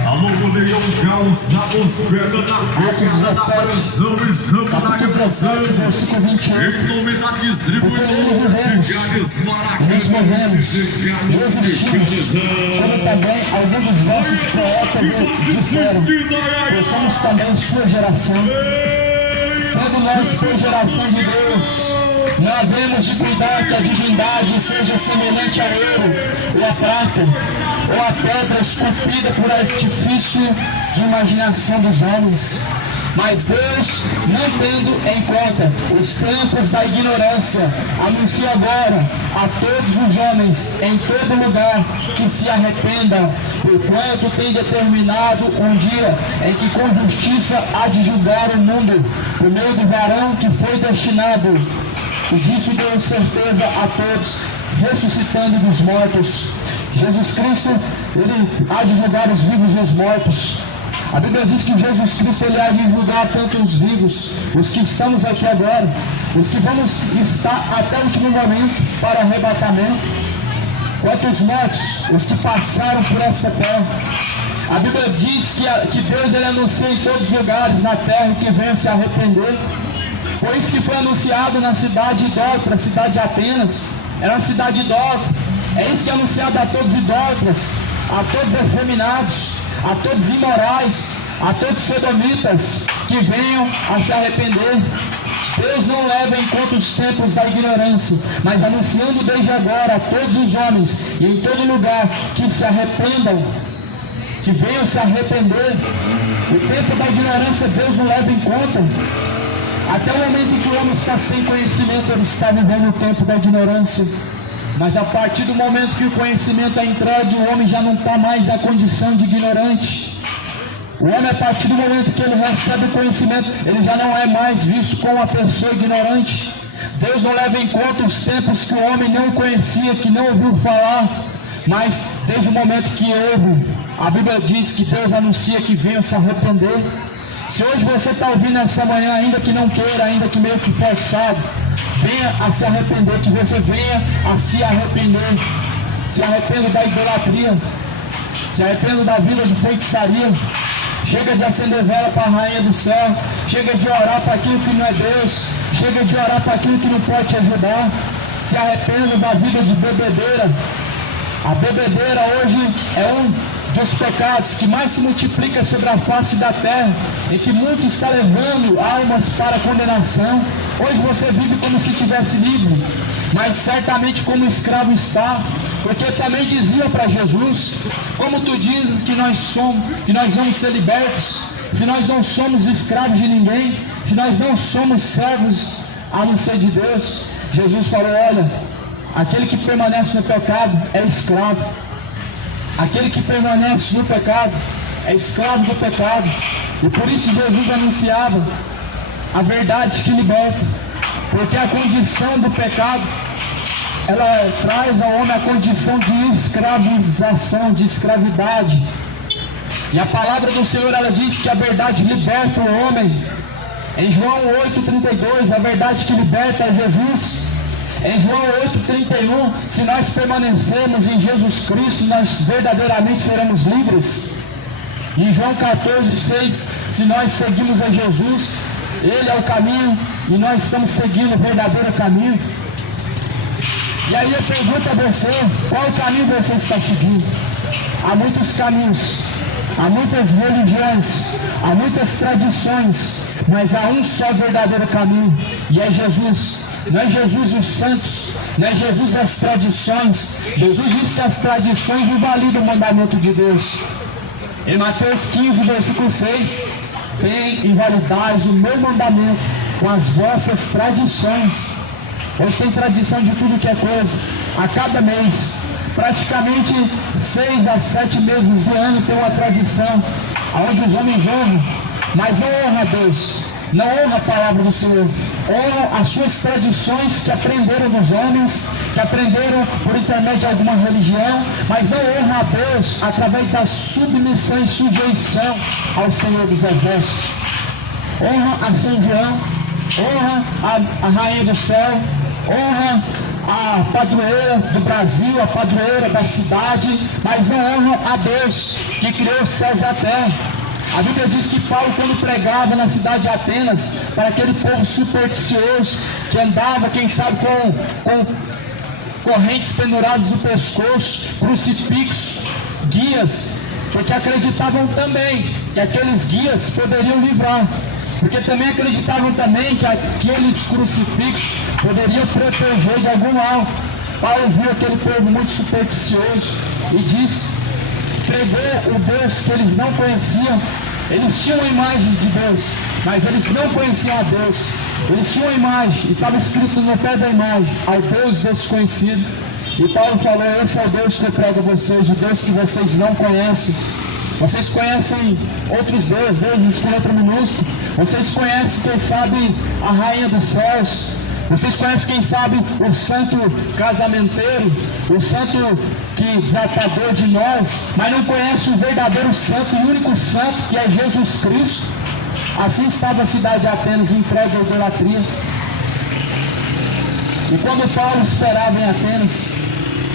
Alô, Leão Caos, atmosfera da comparação e chama da quebração. Em nome da distribuidora de ganes Maracanã. Como também alguns dos nossos poetas disseram, nós somos também sua geração. Sendo nós por geração de Deus, não havemos de cuidar que a divindade seja semelhante ao ouro, ou à prata, ou à pedra esculpida por artifício de imaginação dos homens. Mas Deus, não tendo em conta os tempos da ignorância, anuncia agora a todos os homens em todo lugar que se arrependam, porquanto tem determinado um dia em que com justiça há de julgar o mundo, por meio do varão que foi destinado. E disso deu certeza a todos, ressuscitando dos mortos. Jesus Cristo, ele há de julgar os vivos e os mortos. A Bíblia diz que Jesus Cristo, ele há de julgar tanto os vivos, os que estamos aqui agora, os que vamos estar até o último momento para arrebatamento, quanto os mortos, os que passaram por essa terra. A Bíblia diz que Deus, ele anuncia em todos os lugares na terra que venham se arrepender. Foi isso que foi anunciado na cidade idólatra, a cidade de Atenas. Era uma cidade idólatra. É isso que é anunciado a todos idólatras, a todos efeminados, a todos imorais, a todos sodomitas, que venham a se arrepender. Deus não leva em conta os tempos da ignorância, mas anunciando desde agora a todos os homens e em todo lugar que se arrependam, que venham se arrepender. O tempo da ignorância Deus não leva em conta. Até o momento em que o homem está sem conhecimento, ele está vivendo o tempo da ignorância. Mas a partir do momento que o conhecimento é entregue, o homem já não está mais na condição de ignorante. O homem, a partir do momento que ele recebe o conhecimento, ele já não é mais visto como uma pessoa ignorante. Deus não leva em conta os tempos que o homem não conhecia, que não ouviu falar. Mas desde o momento que ouve, a Bíblia diz que Deus anuncia que venham se arrepender. Se hoje você está ouvindo essa manhã, ainda que não queira, ainda que meio que forçado, venha a se arrepender, que você venha a se arrepender. Se arrependa da idolatria, se arrependa da vida de feitiçaria. Chega de acender vela para a rainha do céu, chega de orar para aquilo que não é Deus, chega de orar para aquilo que não pode te ajudar. Se arrependa da vida de bebedeira. A bebedeira hoje é um dos pecados que mais se multiplica sobre a face da terra, em que muitos estão levando almas para a condenação. Hoje você vive como se estivesse livre, mas certamente como escravo está, porque também dizia para Jesus: como tu dizes que nós vamos ser libertos, se nós não somos escravos de ninguém, se nós não somos servos a não ser de Deus. Jesus falou: olha, aquele que permanece no pecado é escravo. Aquele que permanece no pecado é escravo do pecado. E por isso Jesus anunciava a verdade que liberta. Porque a condição do pecado, ela traz ao homem a condição de escravização, de escravidade. E a palavra do Senhor, ela diz que a verdade liberta o homem. Em João 8,32, a verdade que liberta é Jesus. Em João 8,31, se nós permanecermos em Jesus Cristo, nós verdadeiramente seremos livres. Em João 14,6, se nós seguimos a Jesus, Ele é o caminho e nós estamos seguindo o verdadeiro caminho. E aí eu pergunto a você, qual caminho você está seguindo? Há muitos caminhos, há muitas religiões, há muitas tradições, mas há um só verdadeiro caminho, e é Jesus. Não é Jesus os santos, não é Jesus as tradições. Jesus diz que as tradições não validam o mandamento de Deus. Em Mateus 15, versículo 6, tem invalidade o meu mandamento com as vossas tradições. Hoje tem tradição de tudo que é coisa. A cada mês, praticamente 6 a 7 meses do ano tem uma tradição, onde os homens honram, mas não honram a Deus. Não honra a palavra do Senhor, honra as suas tradições que aprenderam dos homens, que aprenderam por intermédio de alguma religião, mas não honra a Deus através da submissão e sujeição ao Senhor dos Exércitos. Honra a São João, honra a Rainha do Céu, honra a padroeira do Brasil, a padroeira da cidade, mas não honra a Deus que criou os céus e a terra. A Bíblia diz que Paulo, quando pregava na cidade de Atenas, para aquele povo supersticioso, que andava, quem sabe, com correntes penduradas no pescoço, crucifixos, guias, porque acreditavam também que aqueles guias poderiam livrar, porque também acreditavam também que aqueles crucifixos poderiam proteger de algum mal. Paulo viu aquele povo muito supersticioso e disse, pregou o Deus que eles não conheciam, Eles tinham a imagem de Deus, mas eles não conheciam a Deus. Eles tinham a imagem, e estava escrito no pé da imagem, ao Deus desconhecido. E Paulo falou, esse é o Deus que eu prego a vocês, o Deus que vocês não conhecem. Vocês conhecem outros deuses, deuses com letra minúscula. Vocês conhecem, quem sabe, a rainha dos céus. Vocês conhecem, quem sabe, o santo casamenteiro, o santo que desatador de nós, mas não conhece o verdadeiro santo e único santo, que é Jesus Cristo. Assim estava a cidade de Atenas entregue à idolatria. E quando Paulo esperava em Atenas,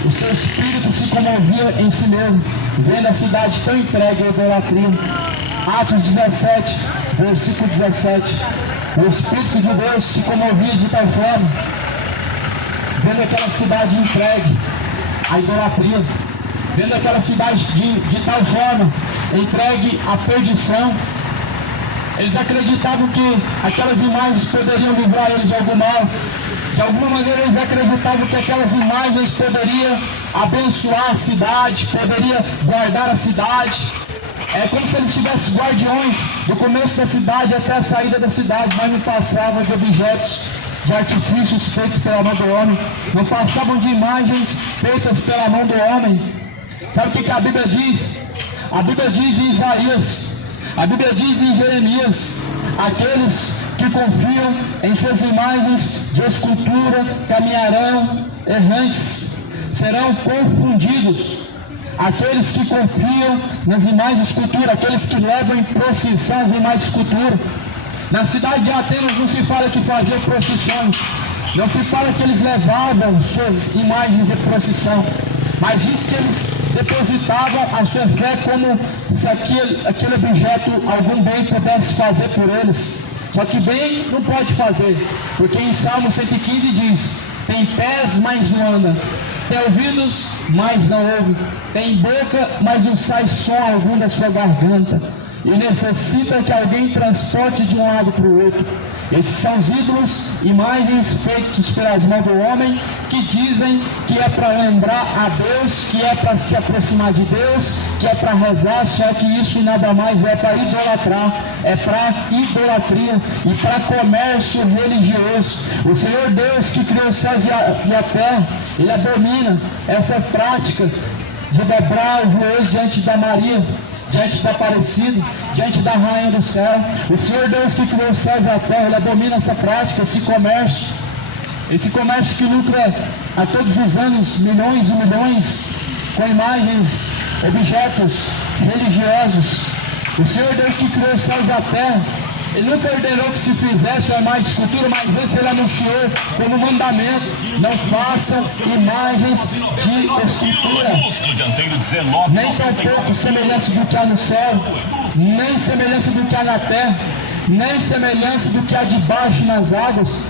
o seu espírito se comovia em si mesmo, vendo a cidade tão entregue à idolatria. Atos 17, versículo 17. O Espírito de Deus se comovia de tal forma, vendo aquela cidade entregue à idolatria, vendo aquela cidade de tal forma entregue à perdição. Eles acreditavam que aquelas imagens poderiam livrar eles de algum mal. De alguma maneira eles acreditavam que aquelas imagens poderiam abençoar a cidade, poderiam guardar a cidade. É como se eles tivessem guardiões do começo da cidade até a saída da cidade, mas não passavam de objetos, de artifícios feitos pela mão do homem, não passavam de imagens feitas pela mão do homem. Sabe o que a Bíblia diz? A Bíblia diz em Isaías, a Bíblia diz em Jeremias, aqueles que confiam em suas imagens de escultura caminharão errantes, serão confundidos. Aqueles que confiam nas imagens de escultura, aqueles que levam em procissão as imagens de escultura. Na cidade de Atenas não se fala que faziam procissões, não se fala que eles levavam suas imagens em procissão, mas diz que eles depositavam a sua fé como se aquele objeto, algum bem pudesse fazer por eles. Só que bem não pode fazer, porque em Salmo 115 diz, tem pés, mas não anda, tem ouvidos, mas não ouve, tem boca, mas não sai som algum da sua garganta, e necessita que alguém transporte de um lado para o outro. Esses são os ídolos, imagens feitas pelas mãos do homem, que dizem que é para lembrar a Deus, que é para se aproximar de Deus, que é para rezar, só que isso nada mais é para idolatrar, é para idolatria e para comércio religioso. O Senhor Deus que criou os céus e a terra, Ele abomina essa prática de dobrar o joelho diante da Maria, diante da Aparecida, diante da Rainha do Céu. O Senhor Deus que criou os céus e a terra, Ele abomina essa prática, esse comércio que lucra a todos os anos milhões e milhões com imagens, objetos religiosos. O Senhor Deus que criou os céus e a terra, Ele nunca ordenou que se fizesse uma imagem de escultura, mas antes Ele anunciou como mandamento, não façam imagens de escultura, nem tampouco semelhança do que há no céu, nem semelhança do que há na terra, nem semelhança do que há debaixo nas águas.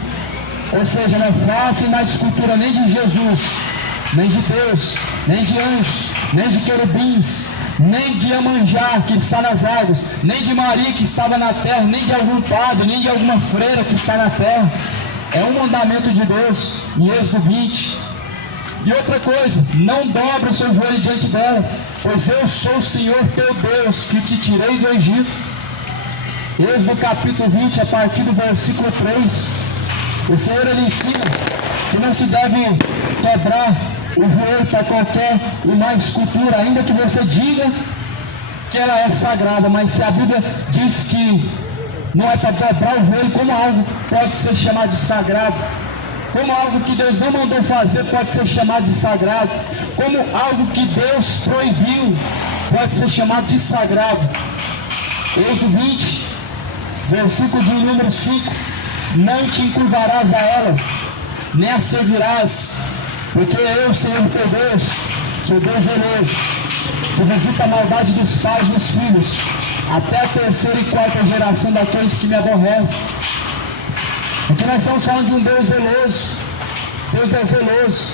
Ou seja, não façam imagem de escultura nem de Jesus, nem de Deus, nem de anjos, nem de querubins, nem de Iemanjá que está nas águas, nem de Maria que estava na terra, nem de algum padre, nem de alguma freira que está na terra. É um mandamento de Deus, em Êxodo 20. E outra coisa, não dobra o seu joelho diante delas, pois eu sou o Senhor teu Deus, que te tirei do Egito. Êxodo capítulo 20, a partir do versículo 3, o Senhor Ele ensina que não se deve dobrar o joelho para qualquer imagem de escultura, ainda que você diga que ela é sagrada, mas se a Bíblia diz que não é para dobrar o joelho, como algo pode ser chamado de sagrado, como algo que Deus não mandou fazer pode ser chamado de sagrado, como algo que Deus proibiu pode ser chamado de sagrado. Êxodo 20, versículo de número 5, não te encurvarás a elas, nem as servirás, porque eu, Senhor teu Deus, sou Deus zeloso, que visita a maldade dos pais nos filhos, até a terceira e quarta geração daqueles que me aborrecem. Aqui nós estamos falando de um Deus zeloso. Deus é zeloso.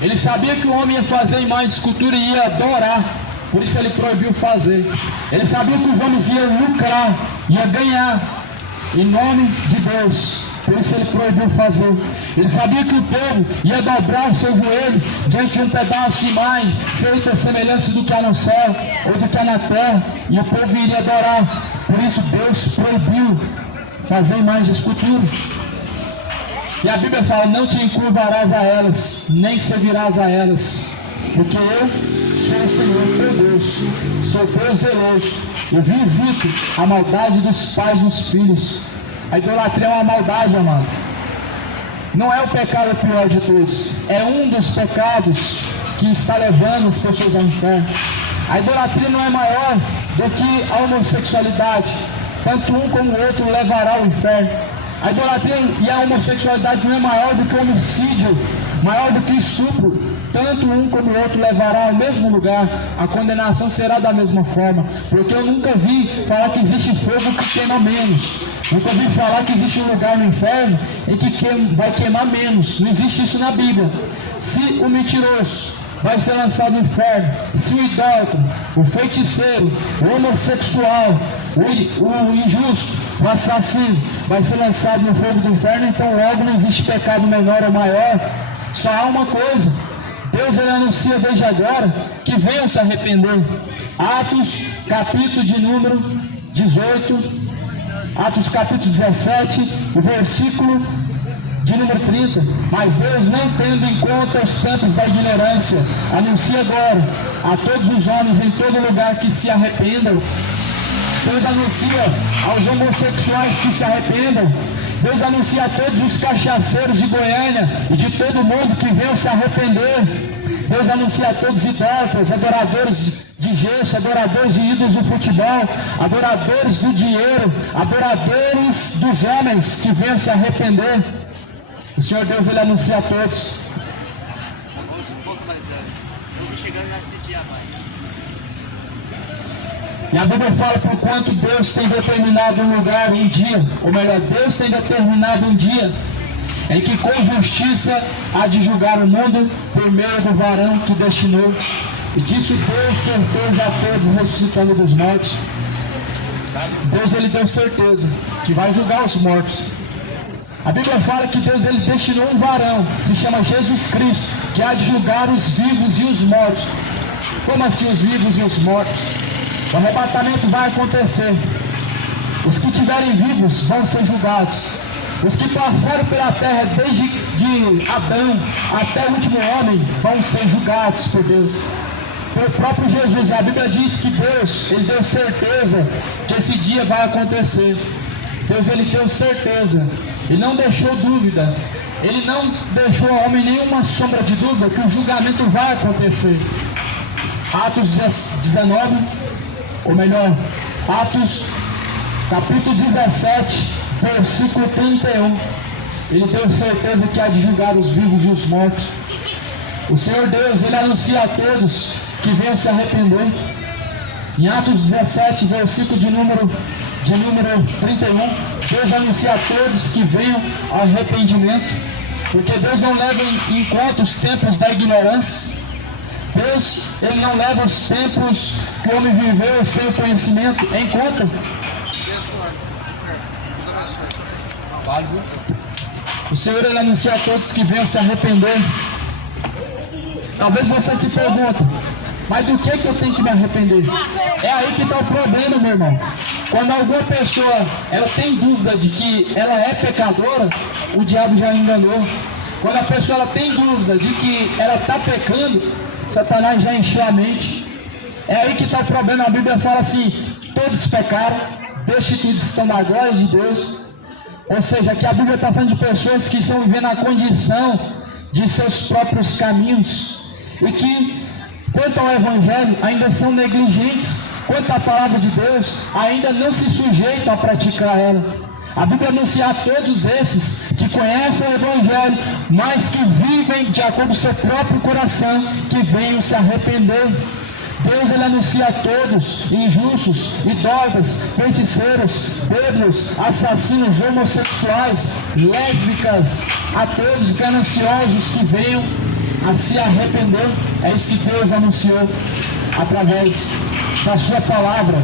Ele sabia que o homem ia fazer imagem de escultura e ia adorar, por isso Ele proibiu fazer. Ele sabia que os homens iam lucrar, iam ganhar em nome de Deus, por isso Ele proibiu fazer. Ele sabia que o povo ia dobrar o seu joelho diante de um pedaço de imagem feita a semelhança do que há no céu ou do que há na terra, e o povo iria adorar. Por isso Deus proibiu fazer imagens de escultura. E a Bíblia fala: não te encurvarás a elas, nem servirás a elas, porque eu sou o Senhor teu Deus, sou Deus zeloso, eu visito a maldade dos pais dos filhos. A idolatria é uma maldade, amado. Não é o pecado pior de todos, é um dos pecados que está levando as pessoas ao inferno. A idolatria não é maior do que a homossexualidade, tanto um como o outro levará ao inferno. A idolatria e a homossexualidade não é maior do que o homicídio, maior do que o estupro, tanto um como o outro levará ao mesmo lugar, a condenação será da mesma forma, porque eu nunca vi falar que existe fogo que queima menos, nunca vi falar que existe um lugar no inferno em que vai queimar menos, não existe isso na Bíblia. Se o mentiroso vai ser lançado no inferno, se o idólatra, o feiticeiro, o homossexual, o injusto, o assassino vai ser lançado no fogo do inferno, então logo não existe pecado menor ou maior. Só há uma coisa: Deus ele anuncia desde agora que venham se arrepender. Atos capítulo de número 18, Atos capítulo 17, o versículo de número 30. Mas Deus, não tendo em conta os tempos da ignorância, anuncia agora a todos os homens em todo lugar que se arrependam. Deus anuncia aos homossexuais que se arrependam. Deus anuncia a todos os cachaceiros de Goiânia e de todo mundo que venham se arrepender. Deus anuncia a todos os idólatras, adoradores de gesso, adoradores de ídolos do futebol, adoradores do dinheiro, adoradores dos homens que venham se arrepender. O Senhor Deus ele anuncia a todos. E a Bíblia fala: por quanto Deus tem determinado um lugar, um dia, ou melhor, Deus tem determinado um dia em que com justiça há de julgar o mundo por meio do varão que destinou. E disso deu certeza a todos, ressuscitando dos mortos. Deus ele deu certeza que vai julgar os mortos. A Bíblia fala que Deus ele destinou um varão, se chama Jesus Cristo, que há de julgar os vivos e os mortos. Como assim os vivos e os mortos? O arrebatamento vai acontecer. Os que estiverem vivos vão ser julgados. Os que passaram pela terra desde de Adão até o último homem vão ser julgados por Deus, pelo próprio Jesus. A Bíblia diz que Deus ele deu certeza que esse dia vai acontecer. Deus ele deu certeza. Ele não deixou dúvida. Ele não deixou ao homem nenhuma sombra de dúvida que o julgamento vai acontecer. Atos 19, ou melhor, Atos capítulo 17, versículo 31. Ele deu certeza que há de julgar os vivos e os mortos. O Senhor Deus, ele anuncia a todos que venham se arrepender. Em Atos 17, versículo de número 31, Deus anuncia a todos que venham ao arrependimento, porque Deus não leva em conta os tempos da ignorância. Deus, ele não leva os tempos que o homem viveu sem o conhecimento em conta. O Senhor ele anuncia a todos que venham se arrepender. Talvez você se pergunte: mas do que eu tenho que me arrepender? É aí que está o problema, meu irmão. Quando alguma pessoa ela tem dúvida de que ela é pecadora, o diabo já enganou. Quando a pessoa ela tem dúvida de que ela está pecando, Satanás já encheu a mente. É aí que está o problema. A Bíblia fala assim: todos pecaram, destituídos são da glória de Deus. Ou seja, que a Bíblia está falando de pessoas que estão vivendo a condição de seus próprios caminhos e que, quanto ao Evangelho, ainda são negligentes. Quanto à palavra de Deus, ainda não se sujeitam a praticar ela. A Bíblia anuncia a todos esses que conhecem o Evangelho, mas que vivem de acordo com o seu próprio coração, que venham se arrepender. Deus ele anuncia a todos, injustos, idólatras, feiticeiros, bêbados, assassinos, homossexuais, lésbicas, a todos gananciosos que venham a se arrepender. É isso que Deus anunciou através da sua palavra.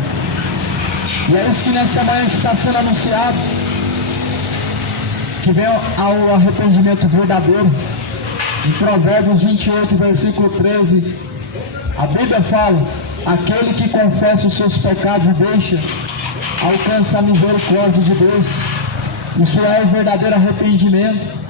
E é isso que nessa manhã está sendo anunciado, que vem ao arrependimento verdadeiro. Em Provérbios 28, versículo 13, a Bíblia fala: aquele que confessa os seus pecados e deixa, alcança a misericórdia de Deus. Isso é o verdadeiro arrependimento.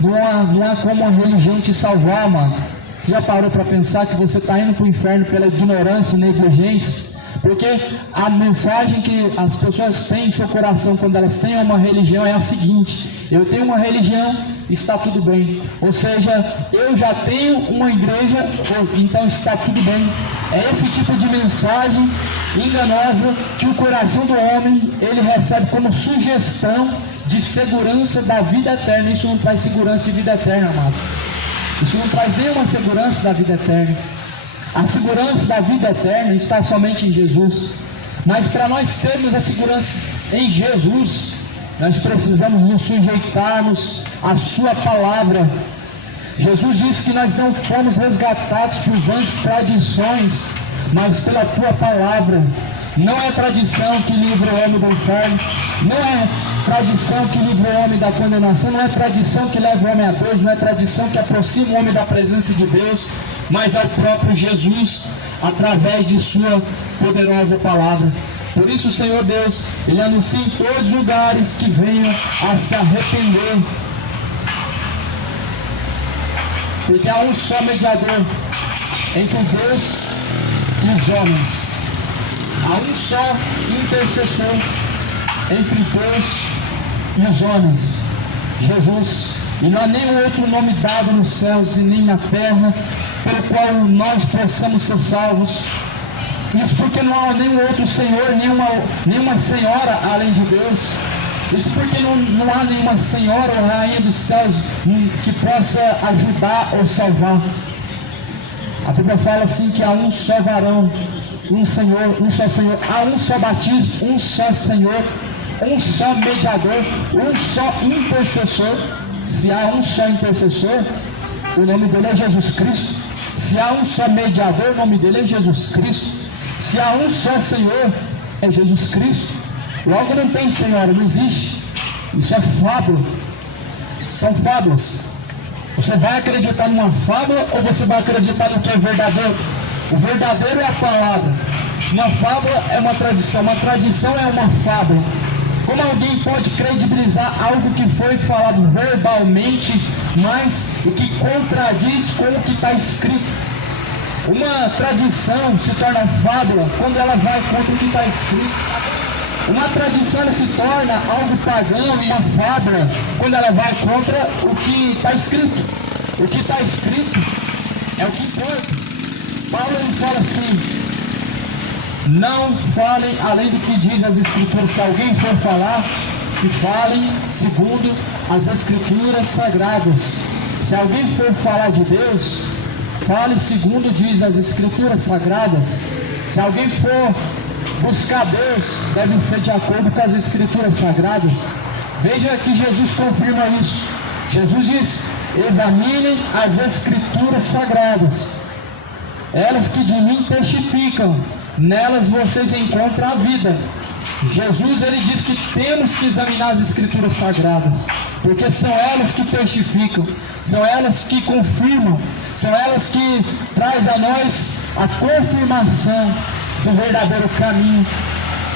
Não há como a religião te salvar, mano. Você já parou para pensar que você está indo para o inferno pela ignorância e negligência? Porque a mensagem que as pessoas têm em seu coração quando elas têm uma religião é a seguinte: eu tenho uma religião, está tudo bem. Ou seja, eu já tenho uma igreja, então está tudo bem. É esse tipo de mensagem enganosa que o coração do homem ele recebe como sugestão de segurança da vida eterna. Isso não traz segurança de vida eterna, amado. Isso não traz nenhuma segurança da vida eterna. A segurança da vida eterna está somente em Jesus. Mas para nós termos a segurança em Jesus, nós precisamos nos sujeitarmos à sua palavra. Jesus disse que nós não fomos resgatados por vãs tradições, mas pela tua palavra. Não é tradição que livra o homem do inferno, não é tradição que livra o homem da condenação, não é tradição que leva o homem a Deus, não é tradição que aproxima o homem da presença de Deus, mas é o próprio Jesus, através de sua poderosa palavra. Por isso o Senhor Deus, Ele anuncia em todos os lugares que venham a se arrepender. Porque há um só mediador entre Deus e os homens. Há um só intercessor entre Deus e os homens, Jesus. E não há nenhum outro nome dado nos céus e nem na terra pelo qual nós possamos ser salvos. Isso porque não há nenhum outro Senhor, nenhuma senhora além de Deus. Isso porque não há nenhuma senhora ou rainha dos céus que possa ajudar ou salvar. A Bíblia fala assim que há um só varão, um Senhor, um só Senhor, há um só batismo, um só Senhor, um só mediador, um só intercessor. Se há um só intercessor, o nome dele é Jesus Cristo. Se há um só mediador, o nome dele é Jesus Cristo. Se há um só Senhor, é Jesus Cristo. Logo não tem Senhora, não existe. Isso é fábula. São fábulas. Você vai acreditar numa fábula ou você vai acreditar no que é verdadeiro? O verdadeiro é a palavra. Uma fábula é uma tradição é uma fábula. Como alguém pode credibilizar algo que foi falado verbalmente, mas o que contradiz com o que está escrito? Uma tradição se torna fábula quando ela vai contra o que está escrito. Uma tradição ela se torna algo pagão, uma fábula, quando ela vai contra o que está escrito. O que está escrito é o que importa. Paulo ele fala assim: não falem além do que diz as Escrituras. Se alguém for falar, que falem segundo as Escrituras sagradas. Se alguém for falar de Deus, fale segundo diz as Escrituras sagradas. Se alguém for buscar Deus, deve ser de acordo com as Escrituras sagradas. Veja que Jesus confirma isso. Jesus diz: examinem as Escrituras sagradas, elas que de mim testificam, nelas vocês encontram a vida. Jesus ele diz que temos que examinar as Escrituras sagradas, porque são elas que testificam, são elas que confirmam, são elas que trazem a nós a confirmação do verdadeiro caminho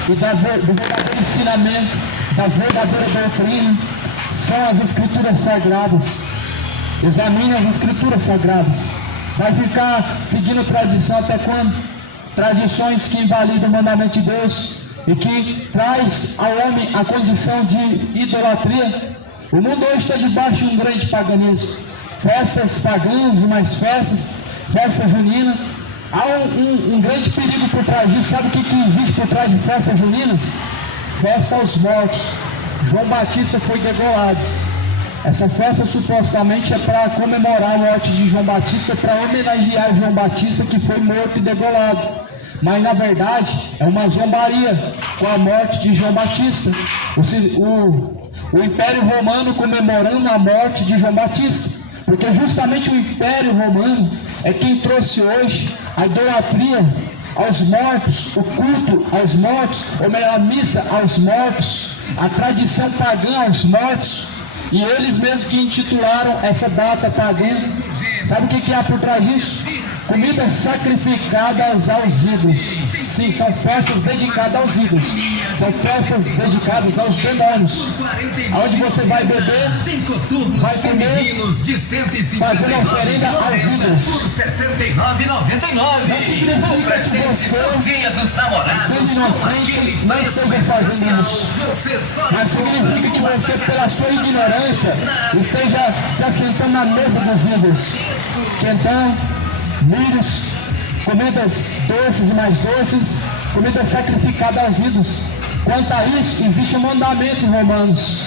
e do verdadeiro ensinamento, da verdadeira doutrina. São as Escrituras sagradas. Examine as Escrituras sagradas. Vai ficar seguindo tradição até quando? Tradições que invalidam o mandamento de Deus e que traz ao homem a condição de idolatria. O mundo hoje está debaixo de um grande paganismo. Festas pagãs e mais festas juninas. Há um grande perigo por trás disso. Sabe o que existe por trás de festas juninas? Festa aos mortos. João Batista foi degolado. Essa festa supostamente é para comemorar a morte de João Batista, para homenagear João Batista que foi morto e degolado. Mas na verdade é uma zombaria com a morte de João Batista. O Império Romano comemorando a morte de João Batista, porque justamente o Império Romano é quem trouxe hoje a idolatria aos mortos, o culto aos mortos, ou melhor, a missa aos mortos, a tradição pagã aos mortos. E eles mesmos que intitularam essa data pagã Sabe o que há por trás disso? Comida sacrificada aos ídolos. Sim, são festas dedicadas aos ídolos. São festas dedicadas aos demônios. Onde você vai beber, vai comer, fazendo oferenda aos ídolos. Por R$ 69,99. O presente do Dia dos Namorados. Inocente, não esteja fazendo isso. Mas significa que você, pela sua ignorância, esteja se assentando na mesa dos ídolos. Quentão, milhos, comidas doces e mais doces, comida sacrificada aos ídolos. Quanto a isso, existe um mandamento em Romanos: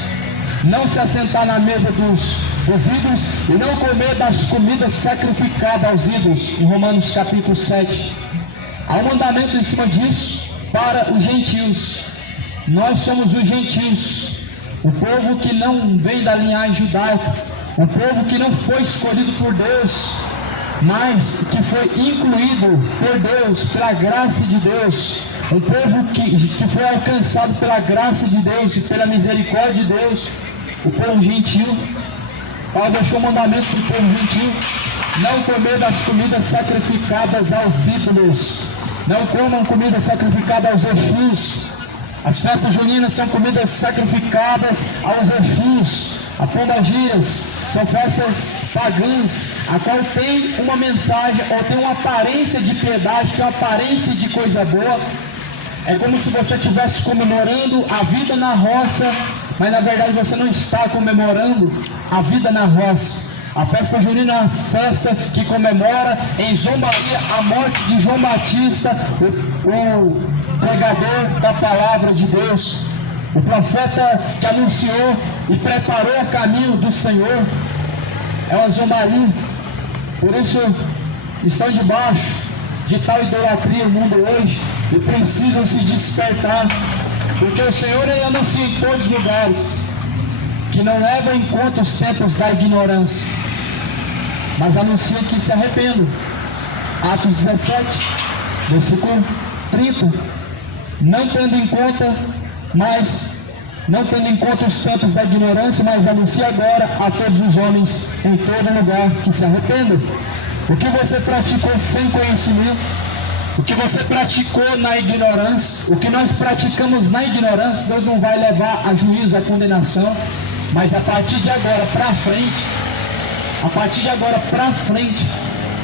não se assentar na mesa dos ídolos e não comer das comidas sacrificadas aos ídolos, em Romanos capítulo 7. Há um mandamento em cima disso para os gentios. Nós somos os gentios, o povo que não vem da linhagem judaica, o povo que não foi escolhido por Deus, mas que foi incluído por Deus, pela graça de Deus, um povo que foi alcançado pela graça de Deus e pela misericórdia de Deus, o povo gentil. Paulo deixou o mandamento para o povo gentil: não comer das comidas sacrificadas aos ídolos, não comam comida sacrificada aos Exus. As festas juninas são comidas sacrificadas aos Exus. A pombagiras são festas pagãs, a qual tem uma mensagem ou tem uma aparência de piedade, tem uma aparência de coisa boa. É como se você estivesse comemorando a vida na roça, mas na verdade você não está comemorando a vida na roça. A festa junina é uma festa que comemora em zombaria a morte de João Batista, o pregador da palavra de Deus, o profeta que anunciou e preparou o caminho do Senhor. É uma zombaria. Por isso estão debaixo de tal idolatria o mundo hoje e precisam se despertar, porque o Senhor ele anuncia em todos os lugares que não leva em conta os tempos da ignorância, mas anuncia que se arrependam. Atos 17, versículo 30. Não tendo em conta os tempos da ignorância, mas anuncia agora a todos os homens em todo lugar que se arrependam. O que você praticou sem conhecimento, o que você praticou na ignorância, o que nós praticamos na ignorância, Deus não vai levar a juízo, a condenação, mas a partir de agora para frente,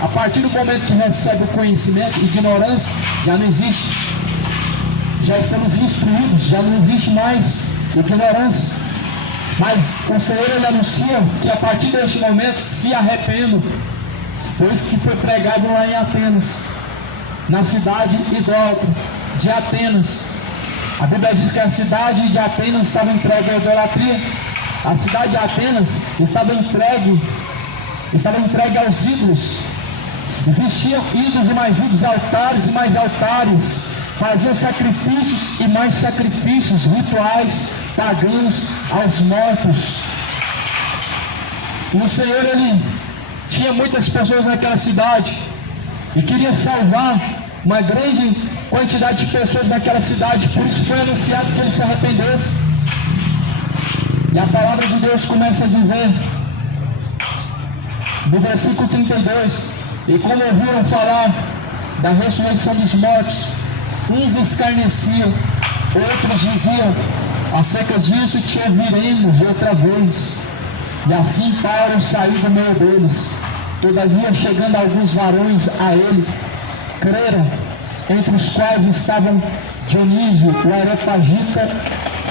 a partir do momento que recebe o conhecimento, ignorância já não existe. Já estamos instruídos, já não existe mais ignorância. Mas o Senhor ele anuncia que a partir deste momento se arrependam. Foi isso que foi pregado lá em Atenas, na cidade idólatra de Atenas. A Bíblia diz que a cidade de Atenas estava entregue à idolatria. A cidade de Atenas estava entregue aos ídolos. Existiam ídolos e mais ídolos, altares e mais altares. Faziam sacrifícios e mais sacrifícios, rituais pagãos aos mortos. E o Senhor ele tinha muitas pessoas naquela cidade e queria salvar uma grande quantidade de pessoas naquela cidade. Por isso foi anunciado que ele se arrependesse. E a palavra de Deus começa a dizer no versículo 32: e como ouviram falar da ressurreição dos mortos, uns escarneciam, outros diziam: acerca disso te ouviremos outra vez. E assim Paulo saiu do meio deles. Todavia, chegando alguns varões a ele, creram, entre os quais estavam Dionísio, o Areopagita,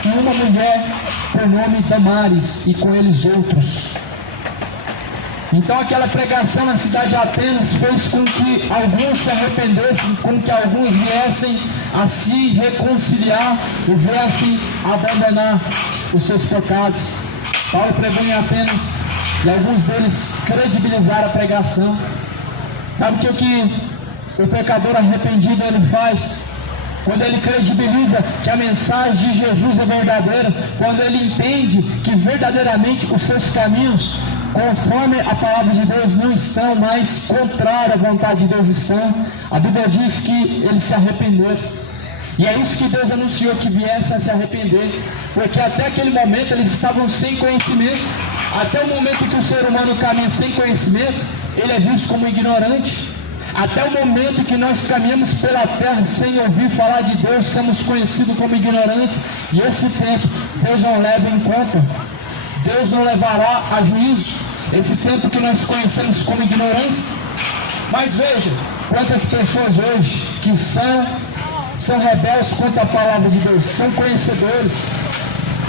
e uma mulher por nome Damares, e com eles outros. Então aquela pregação na cidade de Atenas fez com que alguns se arrependessem, com que alguns viessem a se reconciliar e viessem a abandonar os seus pecados. Paulo pregou em Atenas e alguns deles credibilizaram a pregação. Sabe o que o pecador arrependido ele faz? Quando ele credibiliza que a mensagem de Jesus é verdadeira, quando ele entende que verdadeiramente os seus caminhos, conforme a palavra de Deus, não estão, mas contrário à vontade de Deus estão, a Bíblia diz que ele se arrependeu. E é isso que Deus anunciou, que viessem a se arrepender, porque até aquele momento eles estavam sem conhecimento. Até o momento que o ser humano caminha sem conhecimento, ele é visto como ignorante. Até o momento que nós caminhamos pela terra sem ouvir falar de Deus, somos conhecidos como ignorantes. E esse tempo, Deus não leva em conta. Deus não levará a juízo esse tempo que nós conhecemos como ignorância. Mas veja, quantas pessoas hoje que são rebeldes contra a palavra de Deus, são conhecedores,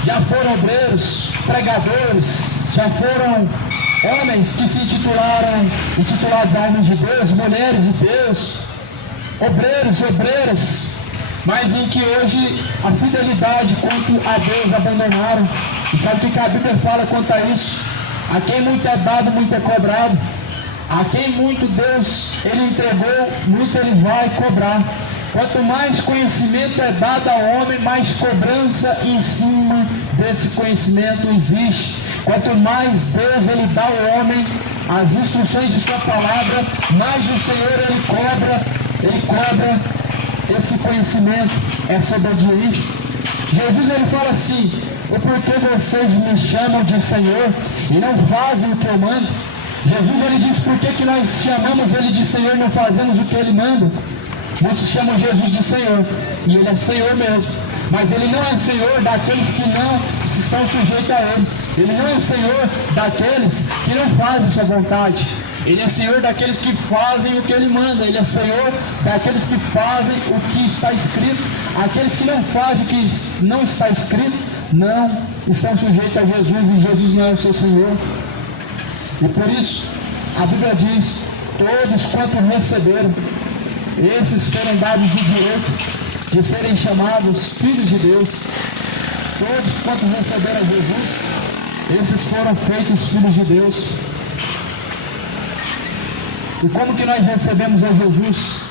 já foram obreiros, pregadores, já foram homens que se intitulados homens de Deus, mulheres de Deus, obreiros, obreiras, mas em que hoje a fidelidade quanto a Deus abandonaram. E sabe o que a Bíblia fala quanto a isso? A quem muito é dado, muito é cobrado. A quem muito Deus ele entregou, muito ele vai cobrar. Quanto mais conhecimento é dado ao homem, mais cobrança em cima desse conhecimento existe. Quanto mais Deus ele dá ao homem as instruções de sua palavra, mais o Senhor ele cobra esse conhecimento, essa obediência. Jesus ele fala assim: o porquê vocês me chamam de Senhor e não fazem o que eu mando? Jesus ele diz: por que nós chamamos ele de Senhor e não fazemos o que ele manda? Muitos chamam Jesus de Senhor, e ele é Senhor mesmo, mas ele não é Senhor daqueles que não estão sujeitos a ele. Ele não é Senhor daqueles que não fazem sua vontade. Ele é Senhor daqueles que fazem o que ele manda. Ele é Senhor daqueles que fazem o que está escrito. Aqueles que não fazem o que não está escrito não estão sujeitos a Jesus, e Jesus não é o seu Senhor. E por isso a Bíblia diz: todos quanto receberam, esses foram dados o direito de serem chamados filhos de Deus. Todos quanto receberam a Jesus, esses foram feitos filhos de Deus. E como que nós recebemos a Jesus?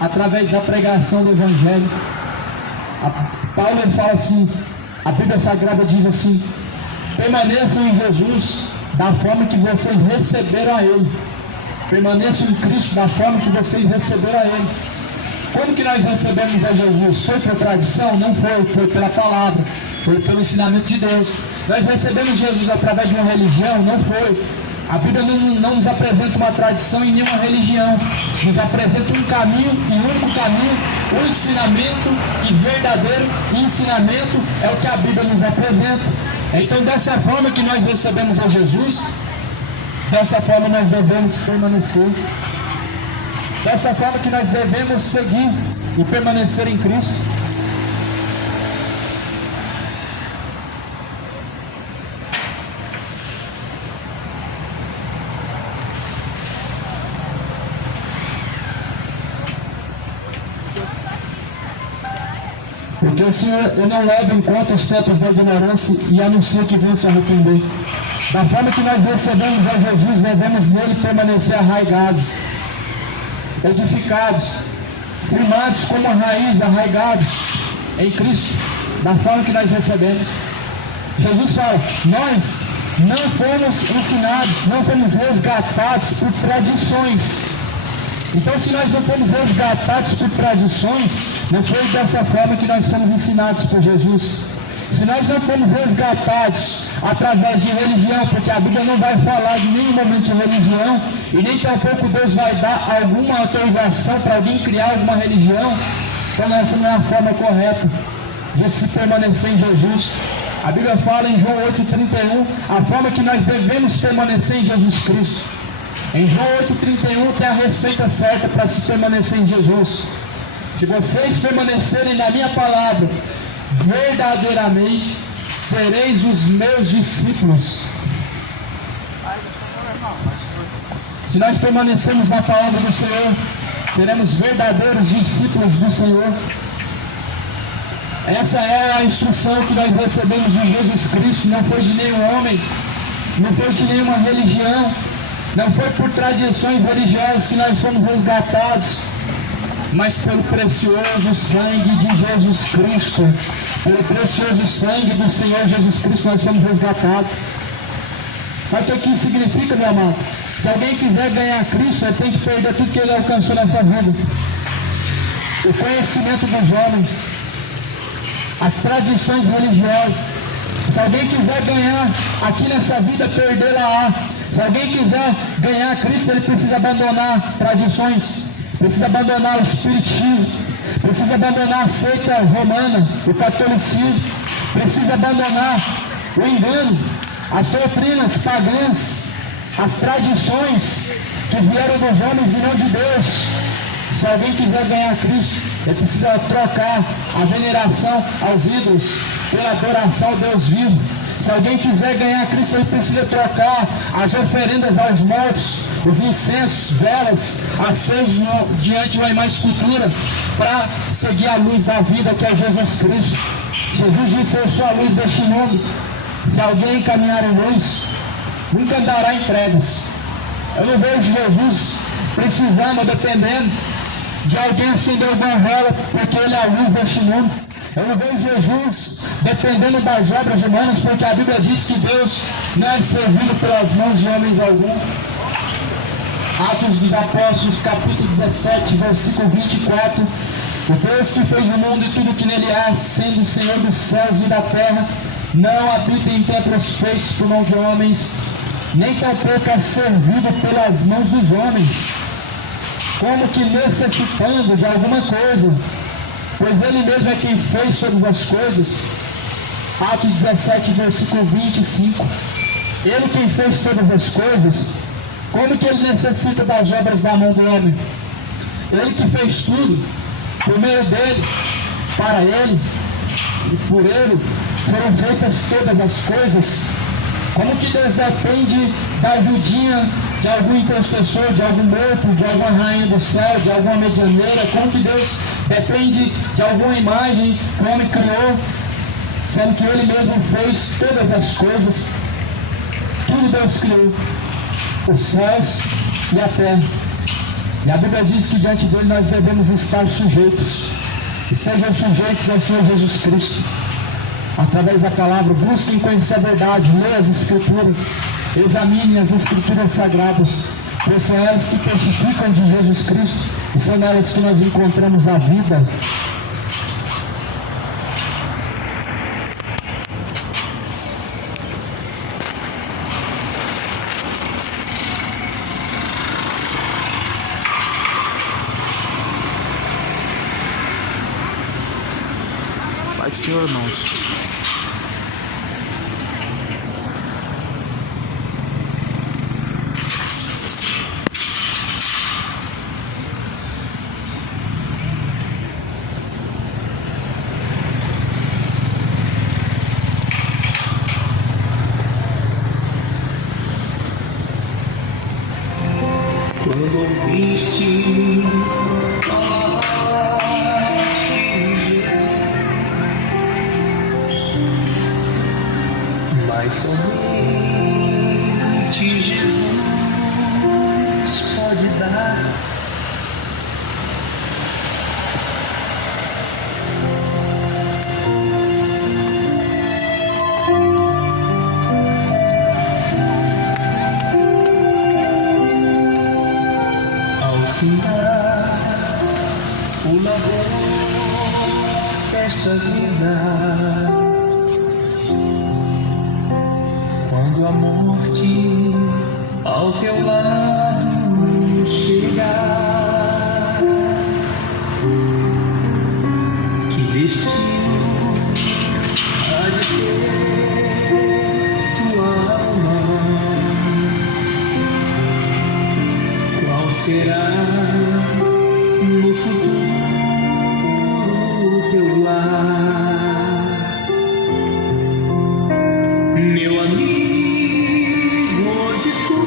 Através da pregação do Evangelho. Paulo ele fala assim, a Bíblia Sagrada diz assim: permaneçam em Jesus da forma que vocês receberam a Ele. Permaneçam em Cristo da forma que vocês receberam a Ele. Como que nós recebemos a Jesus? Foi por tradição? Não foi. Foi pela palavra. Foi pelo ensinamento de Deus. Nós recebemos Jesus através de uma religião? Não foi. A Bíblia não nos apresenta uma tradição em nenhuma religião. Nos apresenta um caminho, e um único caminho, um ensinamento, e verdadeiro ensinamento é o que a Bíblia nos apresenta. Então, dessa forma que nós recebemos a Jesus, dessa forma nós devemos permanecer. Dessa forma que nós devemos seguir e permanecer em Cristo. Porque o Senhor ele não leva em conta os tempos da ignorância e anuncia que vem se arrepender. Da forma que nós recebemos a Jesus, devemos nele permanecer arraigados, edificados, firmados como a raiz, arraigados em Cristo, da forma que nós recebemos. Jesus fala: nós não fomos ensinados, não fomos resgatados por tradições. Então, se nós não fomos resgatados por tradições, não foi dessa forma que nós fomos ensinados por Jesus. Se nós não fomos resgatados através de religião, porque a Bíblia não vai falar de nenhum momento de religião, e nem tampouco Deus vai dar alguma autorização para alguém criar alguma religião, então essa não é a forma correta de se permanecer em Jesus. A Bíblia fala em João 8,31, a forma que nós devemos permanecer em Jesus Cristo. Em João 8,31 tem a receita certa para se permanecer em Jesus. Se vocês permanecerem na minha palavra, verdadeiramente sereis os meus discípulos. Se nós permanecermos na palavra do Senhor, seremos verdadeiros discípulos do Senhor. Essa é a instrução que nós recebemos de Jesus Cristo. Não foi de nenhum homem, não foi de nenhuma religião, não foi por tradições religiosas que nós fomos resgatados, mas pelo precioso sangue de Jesus Cristo. Pelo precioso sangue do Senhor Jesus Cristo nós somos resgatados. Sabe o que isso significa, meu amado? Se alguém quiser ganhar Cristo, ele tem que perder tudo que ele alcançou nessa vida. O conhecimento dos homens, as tradições religiosas. Se alguém quiser ganhar aqui nessa vida, perdê-la. Se alguém quiser ganhar Cristo, ele precisa abandonar tradições, precisa abandonar o espiritismo, precisa abandonar a seita romana, o catolicismo, precisa abandonar o engano, as doutrinas pagãs, as tradições que vieram dos homens e não de Deus. Se alguém quiser ganhar Cristo, ele precisa trocar a veneração aos ídolos pela adoração ao Deus vivo. Se alguém quiser ganhar Cristo, ele precisa trocar as oferendas aos mortos, os incensos, velas, acesos diante de uma imagem de escultura, para seguir a luz da vida, que é Jesus Cristo. Jesus disse: eu sou a luz deste mundo. Se alguém caminhar em luz, nunca andará em trevas. Eu não vejo Jesus precisando ou dependendo de alguém acender alguma vela, porque ele é a luz deste mundo. Eu não vejo Jesus dependendo das obras humanas, porque a Bíblia diz que Deus não é servido pelas mãos de homens algum. Atos dos Apóstolos, capítulo 17, versículo 24. O Deus que fez o mundo e tudo que nele há, sendo o Senhor dos céus e da terra, não habita em templos feitos por mão de homens, nem tampouco é servido pelas mãos dos homens, como que necessitando de alguma coisa, pois ele mesmo é quem fez todas as coisas. Atos 17, versículo 25. Ele quem fez todas as coisas, como que ele necessita das obras da mão do homem? Ele que fez tudo, por meio dele, para ele e por ele foram feitas todas as coisas. Como que Deus depende da ajudinha de algum intercessor, de algum morto, de alguma rainha do céu, de alguma medianeira? Como que Deus depende de alguma imagem que o homem criou, sendo que ele mesmo fez todas as coisas? Tudo Deus criou, os céus e a terra. E a Bíblia diz que diante dele nós devemos estar sujeitos, e sejam sujeitos ao Senhor Jesus Cristo. Através da palavra, busquem conhecer a verdade, leiam as Escrituras, examinem as Escrituras sagradas, pois são elas que testificam de Jesus Cristo, e são nelas que nós encontramos a vida. Pai do Senhor, irmãos. Quando ouviste falar de Jesus, mas somente Jesus pode dar o labor desta vida. Quando a morte ao teu lado chegar, que destino há de ter tua alma? Qual será no futuro teu lar? Meu amigo, hoje tu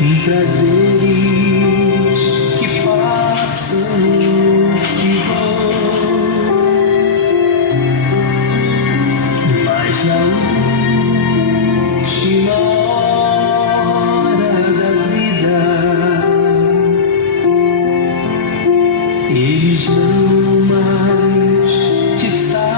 em prazeres que passam e vão, mas na última hora da vida eles não mais te satisfarão.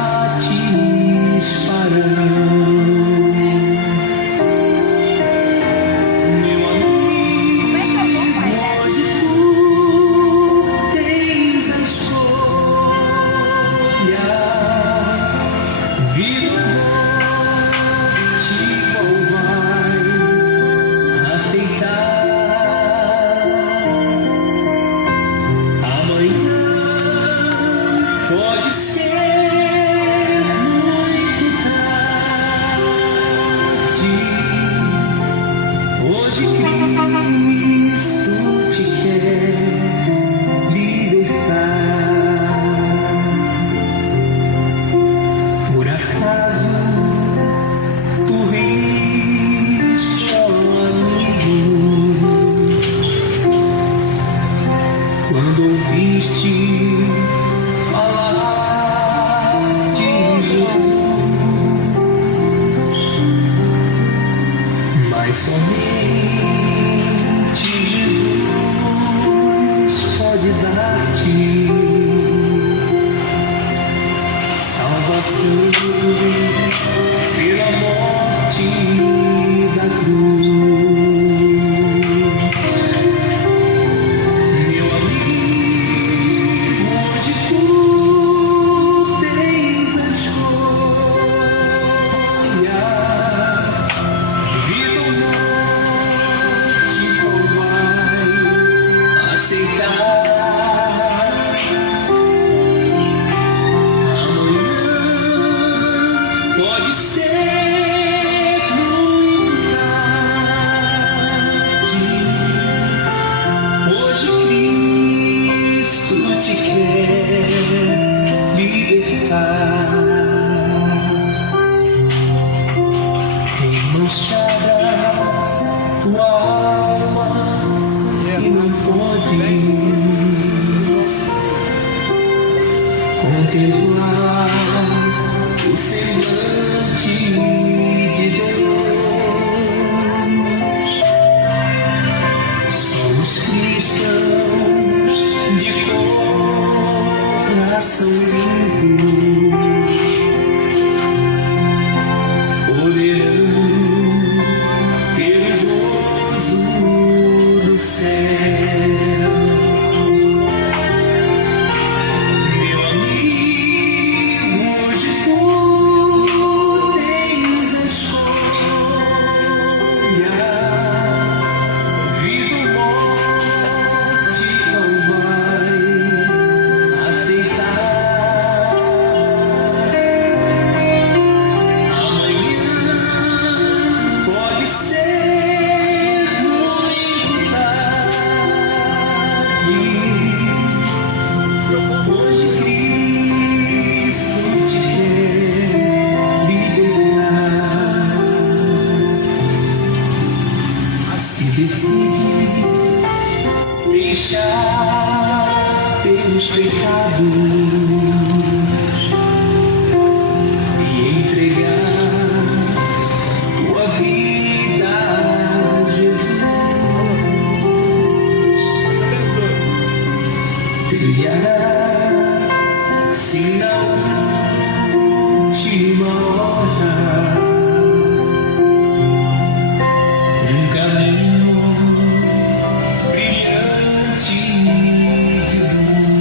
Pode ser muito tarde. Hoje Cristo te quer libertar. Por acaso tu riste, ó amigo, quando ouviste falar de Jesus, mas somente Jesus pode dar-te salvação pela morte da cruz. Meu amigo, hoje tu tens a escolha, vida ou morte, qual vai aceitar? Amanhã pode ser muito tarde. Hoje Cristo te quer libertar. Tens manchada tua alma e não podes contemplar o semblante de Deus. Somos cristãos de coração limpo, poderão ter o gozo do céu. Meu amigo, hoje tu tens a escolha, vida ou morte, qual vai aceitar? Amanhã pode ser muito tarde. Hoje Cristo te quer libertar. Se decides deixar teus pecados e entregar tua vida a Jesus, trilhará sim na última hora um caminho brilhante de luz.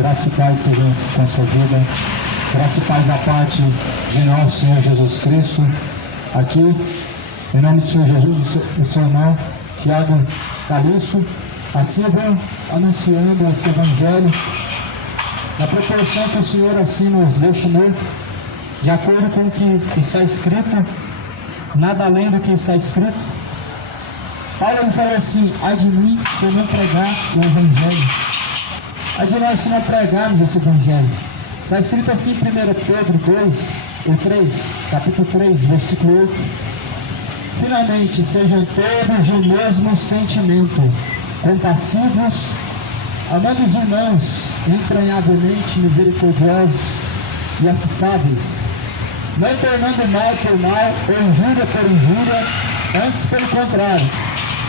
Graça e paz sejam com a sua vida. Graça e paz da parte de nosso Senhor Jesus Cristo. Aqui, em nome do Senhor Jesus, o seu irmão Tiago Calixto, assim eu vou anunciando esse evangelho na proporção que o Senhor assim nos destinou, de acordo com o que está escrito, nada além do que está escrito. Paulo falou assim: ai de mim se eu não pregar o evangelho. Ai de nós se não pregarmos esse evangelho. Está escrito assim em 1 Pedro 3, capítulo 3, versículo 8. Finalmente, sejam todos do mesmo sentimento, compassivos, amando os irmãos, entranhavelmente misericordiosos e afáveis, não tornando mal por mal ou injúria por injúria, antes pelo contrário,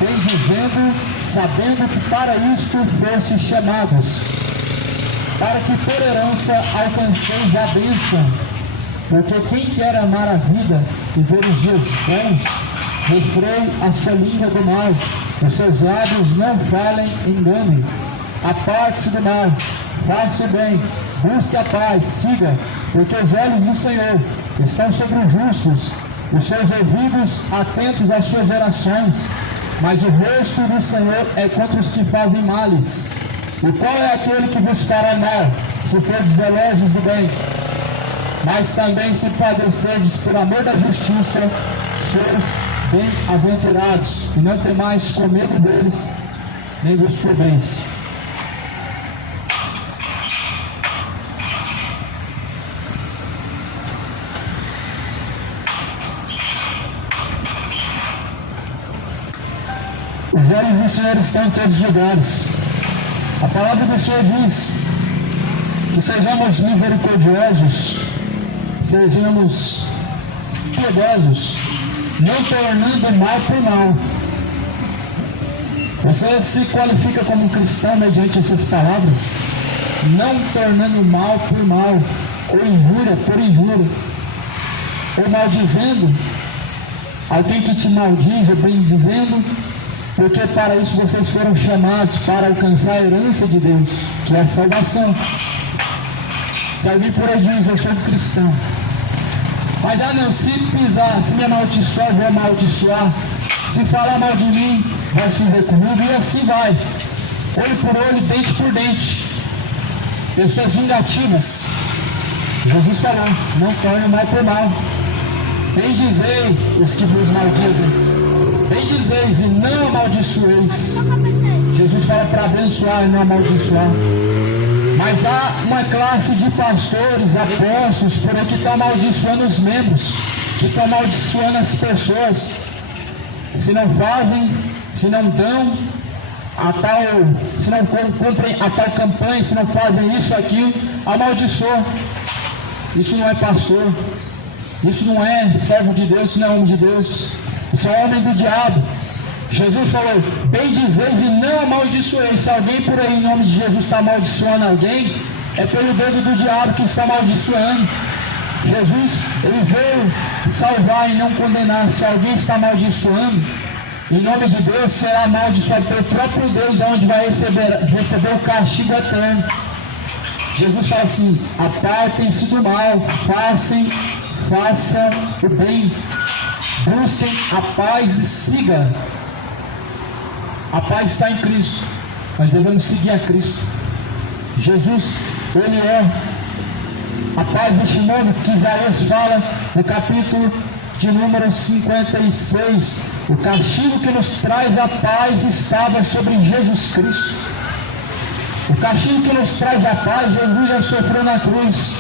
bendizendo, sabendo que para isto fostes chamados, para que por herança alcanceis a bênção. Porque quem quer amar a vida e ver os dias bons, refreie a sua língua do mal, os seus lábios não falem engano. Aparte-se do mal, faça o bem, busque a paz, siga, porque os olhos do Senhor estão sobre os justos, os seus ouvidos atentos às suas orações, mas o rosto do Senhor é contra os que fazem males. E qual é aquele que vos fará mal, se fordes zelosos do bem? Mas também se padecerdes por amor da justiça, sois bem-aventurados, e não temais com medo deles, nem vos turbeis. Os olhos do Senhor estão em todos os lugares. A palavra do Senhor diz que sejamos misericordiosos, sejamos piedosos, não tornando mal por mal. Você se qualifica como um cristão mediante essas palavras, não tornando mal por mal, ou injúria por injúria, ou maldizendo alguém que te maldiz, ou bendizendo, porque para isso vocês foram chamados, para alcançar a herança de Deus, que é a salvação. Se alguém por aí diz: eu sou cristão, mas não, se pisar, se me amaldiçoar, eu vou amaldiçoar, se falar mal de mim, vai se ver comigo, e assim vai, olho por olho, dente por dente. Pessoas vingativas. Jesus falou: não torne mal por mal, bendizei os que vos maldizem, bendizeis e não amaldiçoeis. Jesus fala para abençoar e não amaldiçoar. Mas há uma classe de pastores, apóstolos, por aí que estão amaldiçoando os membros, que estão amaldiçoando as pessoas. Se não fazem, se não dão a tal, se não cumprem a tal campanha, se não fazem isso, aquilo, amaldiçoa. Isso não é pastor, isso não é servo de Deus, isso não é homem de Deus, isso é homem do diabo. Jesus falou: bendizeis e não amaldiçoeis. Se alguém por aí em nome de Jesus está amaldiçoando alguém, é pelo dedo do diabo que está amaldiçoando. Jesus, ele veio salvar e não condenar. Se alguém está amaldiçoando, em nome de Deus será amaldiçoado pelo próprio Deus, onde vai receber o castigo eterno. Jesus fala assim: apartem-se do mal, façam o bem, busquem a paz e siga. A paz está em Cristo, nós devemos seguir a Cristo. Jesus, ele é a paz deste mundo, que Isaías fala no capítulo de número 56. O castigo que nos traz a paz estava sobre Jesus Cristo. O castigo que nos traz a paz, Jesus já sofreu na cruz,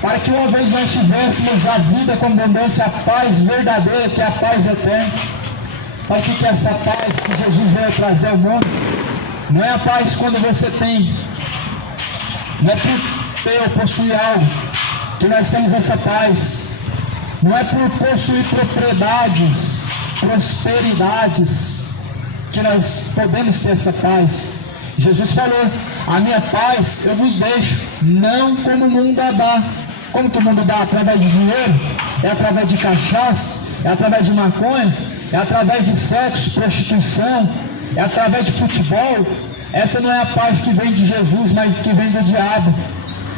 para que uma vez nós tivéssemos a vida com abundância, a paz verdadeira, que é a paz eterna. Sabe o que é essa paz que Jesus veio trazer ao mundo? Não é a paz quando você tem, não é por ter ou possuir algo que nós temos essa paz. Não é por possuir propriedades, prosperidades, que nós podemos ter essa paz. Jesus falou: a minha paz eu vos deixo, não como o mundo a dá. Como que o mundo dá? Através de dinheiro? É através de cachaça? É através de maconha? É através de sexo, prostituição? É através de futebol? Essa não é a paz que vem de Jesus, mas que vem do diabo.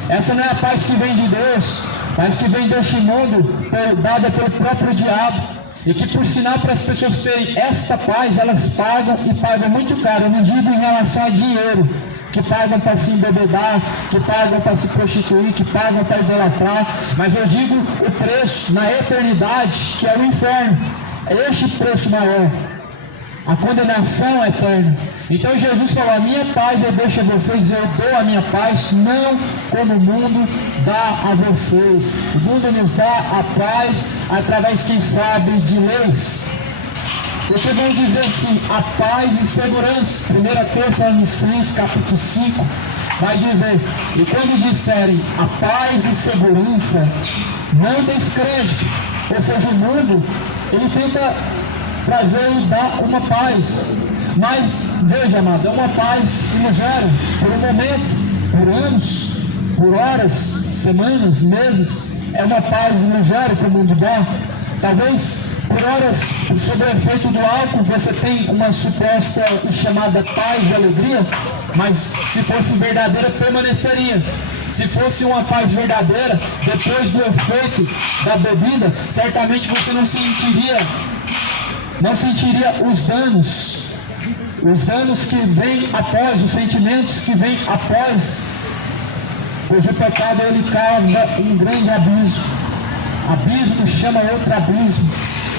Essa não é a paz que vem de Deus, mas que vem deste mundo, dada pelo próprio diabo. E que, por sinal, para as pessoas terem essa paz, elas pagam e pagam muito caro. Eu não digo em relação a dinheiro, que pagam para se embebedar, que pagam para se prostituir, que pagam para idolatrar, mas eu digo o preço na eternidade, que é o inferno. É este preço maior, a condenação eterna. Então Jesus falou: a minha paz eu deixo a vocês, eu dou a minha paz, não como o mundo dá a vocês. O mundo nos dá a paz através, quem sabe, de leis. Porque vamos dizer assim, a paz e segurança. 1 Tessalonicenses capítulo 5 vai dizer: e quando disserem a paz e segurança, não descrede. Ou seja, o mundo, ele tenta trazer e dar uma paz, mas veja, amado, é uma paz ilusória, por um momento, por anos, por horas, semanas, meses. É uma paz ilusória que o mundo dá. Talvez por horas, sob o efeito do álcool, você tem uma suposta e chamada paz e alegria, mas se fosse verdadeira, permaneceria. Se fosse uma paz verdadeira, depois do efeito da bebida, certamente você não sentiria os danos que vêm após, os sentimentos que vêm após, pois o pecado, ele cava um grande abismo. Abismo chama outro abismo,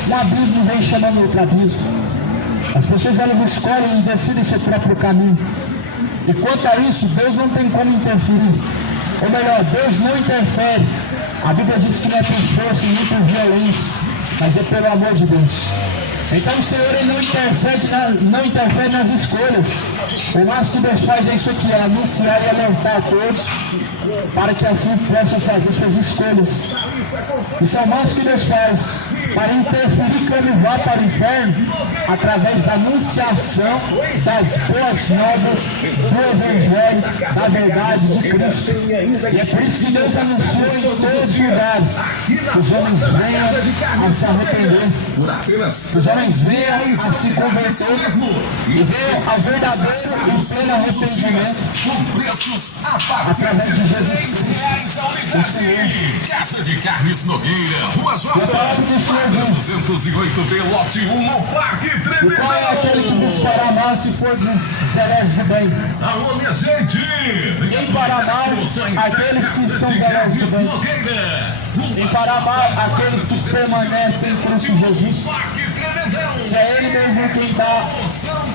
um abismo vem chamando outro abismo. As pessoas, elas escolhem e decidem seu próprio caminho, e quanto a isso, Deus não tem como interferir. Ou melhor, Deus não interfere. A Bíblia diz que não é por força nem por violência, mas é pelo amor de Deus. Então o Senhor, ele não interfere nas escolhas. O máximo que Deus faz é isso aqui: é anunciar e alertar a todos, para que assim possam fazer suas escolhas. Isso é o máximo que Deus faz, para interferir que ele vá para o inferno, através da anunciação das boas novas do Evangelho, da verdade de Cristo. E é por isso que Deus anunciou em todos os lugares que os homens venham a se arrepender, que os homens venham a se converter e venham ao verdadeiro e pleno arrependimento através de Jesus Cristo, o Senhor. Casa de Carnes Nogueira, Rua J, E a palavra do Senhor diz: 208B, lote 1, no Parque e Tremendão. qual é aquele que vos fará mal se for zelosos do bem? Alô, minha gente! Quem fará mal aqueles que são zelosos do bem? Quem fará mal aqueles que permanecem em Cristo Jesus? Se é Ele mesmo quem dá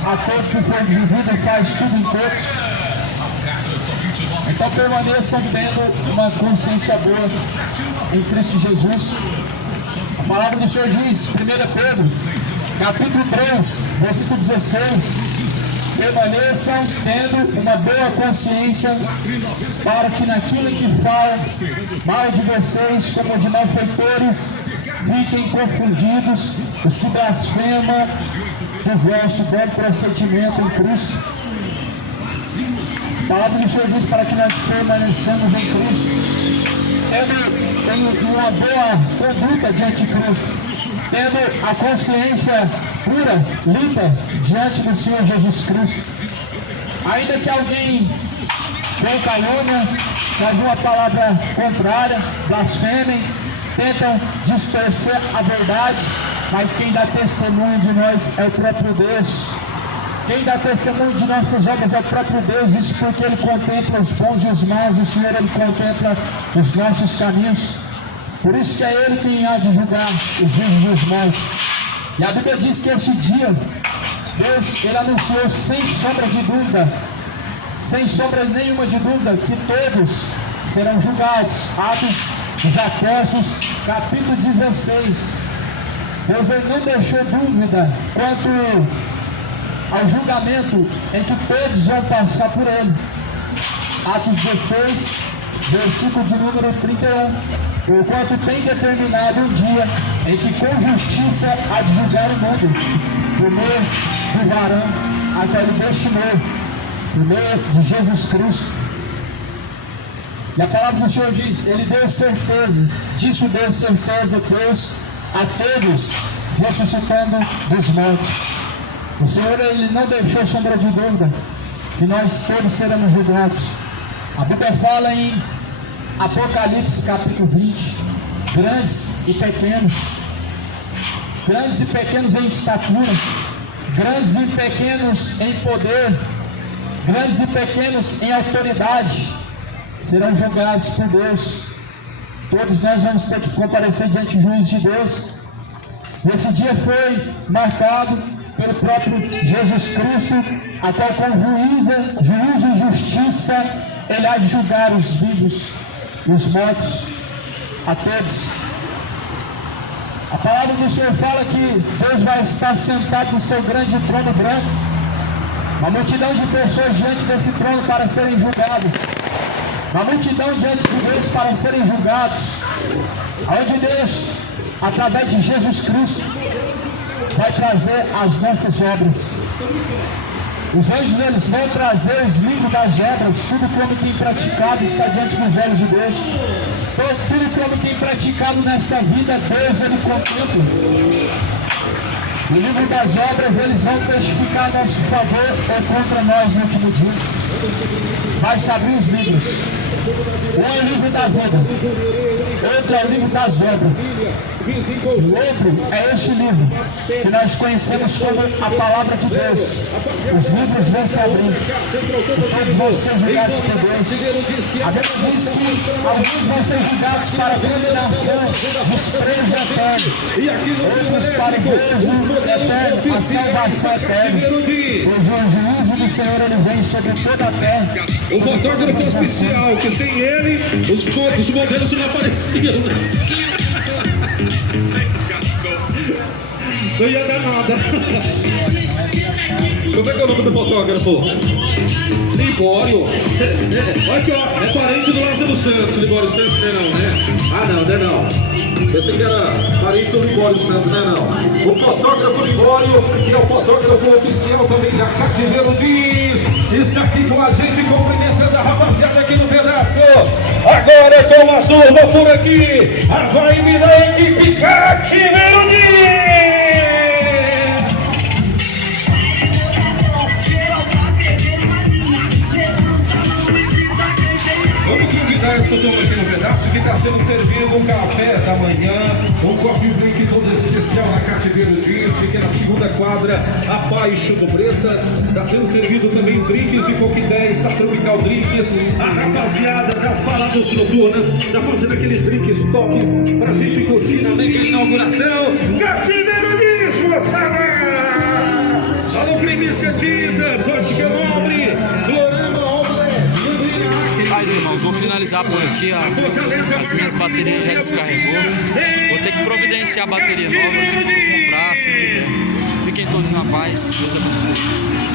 a todos o fogo de vida e faz tudo em todos, então permaneçam tendo uma consciência boa em Cristo Jesus. A palavra do Senhor diz, 1 Pedro, capítulo 3, versículo 16: permaneçam tendo uma boa consciência, para que naquilo que fala mal de vocês, como de malfeitores, fiquem confundidos os que blasfemam do vosso bom procedimento em Cristo. A palavra do Senhor diz para que nós permaneçamos em Cristo, tendo uma boa conduta diante de Cristo, tendo a consciência pura, limpa diante do Senhor Jesus Cristo. Ainda que alguém com calúnia, com alguma palavra contrária, blasfemem, tentam distorcer a verdade, mas quem dá testemunho de nós é o próprio Deus. Quem dá testemunho de nossas obras é o próprio Deus. Isso porque Ele contempla os bons e os maus. O Senhor, Ele contempla os nossos caminhos. Por isso que é Ele quem há de julgar os vivos e os mortos. E a Bíblia diz que esse dia, Deus, Ele anunciou sem sombra de dúvida, sem sombra nenhuma de dúvida, que todos serão julgados. Atos dos Apóstolos, capítulo 16. Deus, Ele não deixou dúvida quanto ao julgamento em que todos vão passar por Ele. Atos 16, versículo de número 31. Porquanto tem determinado um dia em que com justiça há de julgar o mundo, por meio do varão a qual Ele destinou, por meio de Jesus Cristo. E a palavra do Senhor diz: Ele deu certeza, disso deu certeza Deus a todos, ressuscitando dos mortos. O Senhor, Ele não deixou sombra de dúvida que nós todos seremos julgados. A Bíblia fala em Apocalipse capítulo 20, grandes e pequenos em estatura, grandes e pequenos em poder, grandes e pequenos em autoridade, serão julgados por Deus. Todos nós vamos ter que comparecer diante do juízo de Deus. Esse dia foi marcado pelo próprio Jesus Cristo, a qual com juízo e justiça ele há de julgar os vivos e os mortos, a todos. A palavra do Senhor fala que Deus vai estar sentado no seu grande trono branco, uma multidão de pessoas diante desse trono para serem julgadas, uma multidão diante de Deus para serem julgados, onde Deus, através de Jesus Cristo, vai trazer as nossas obras. Os anjos eles vão trazer os livros das obras, tudo que o homem tem praticado está diante dos olhos de Deus. Tudo que o homem tem praticado nesta vida, Deus ele contempla. O livro das obras eles vão testificar a nosso favor ou contra nós no último dia. Vai se abrir os livros. Um é o livro da vida, outro é o livro das obras. O outro é este livro, que nós conhecemos como a Palavra de Deus. Os livros vão se abrir, e todos vão ser julgados por Deus. A Bíblia diz que alguns vão ser julgados para condenação, desprezo eterno, outros para gozo eterno, a salvação eterna. O juízo do Senhor ele vem sobre toda a terra. O fotógrafo oficial, que sem ele os modelos não apareciam. Não ia dar nada. Como é que é o nome do fotógrafo? Libório. Olha aqui, ó. É parente do Lázaro Santos. Libório Santos não é não, né? Ah, não, não é não. Pensei que era parente do Libório Santos, não é não. O fotógrafo Libório, que é o fotógrafo oficial também da Cativeiro Diz, está aqui com a gente, cumprimentando a rapaziada aqui no pedaço. Agora com a turma por aqui, vai me dar a equipe Cativeiro Diz. Vamos convidar essa turma aqui no pedaço que está sendo servido um café da manhã, um coffee break todo especial na Cativeiro Diz, fica na segunda quadra, abaixo do Bretas. Está sendo servido também drinks e coquetéis da Tropical Drinks. A rapaziada das baladas noturnas está fazendo aqueles drinks tops pra gente curtir na mega inauguração. Cativeiro Diz, moçada! Alô, Primícia Tintas, Ótica Nobre, Florama Mas, irmãos, vou finalizar por aqui. As minhas baterias já descarregou. Vou ter que providenciar a bateria nova. Vou comprar assim que der. Fiquem todos na paz. Deus abençoe.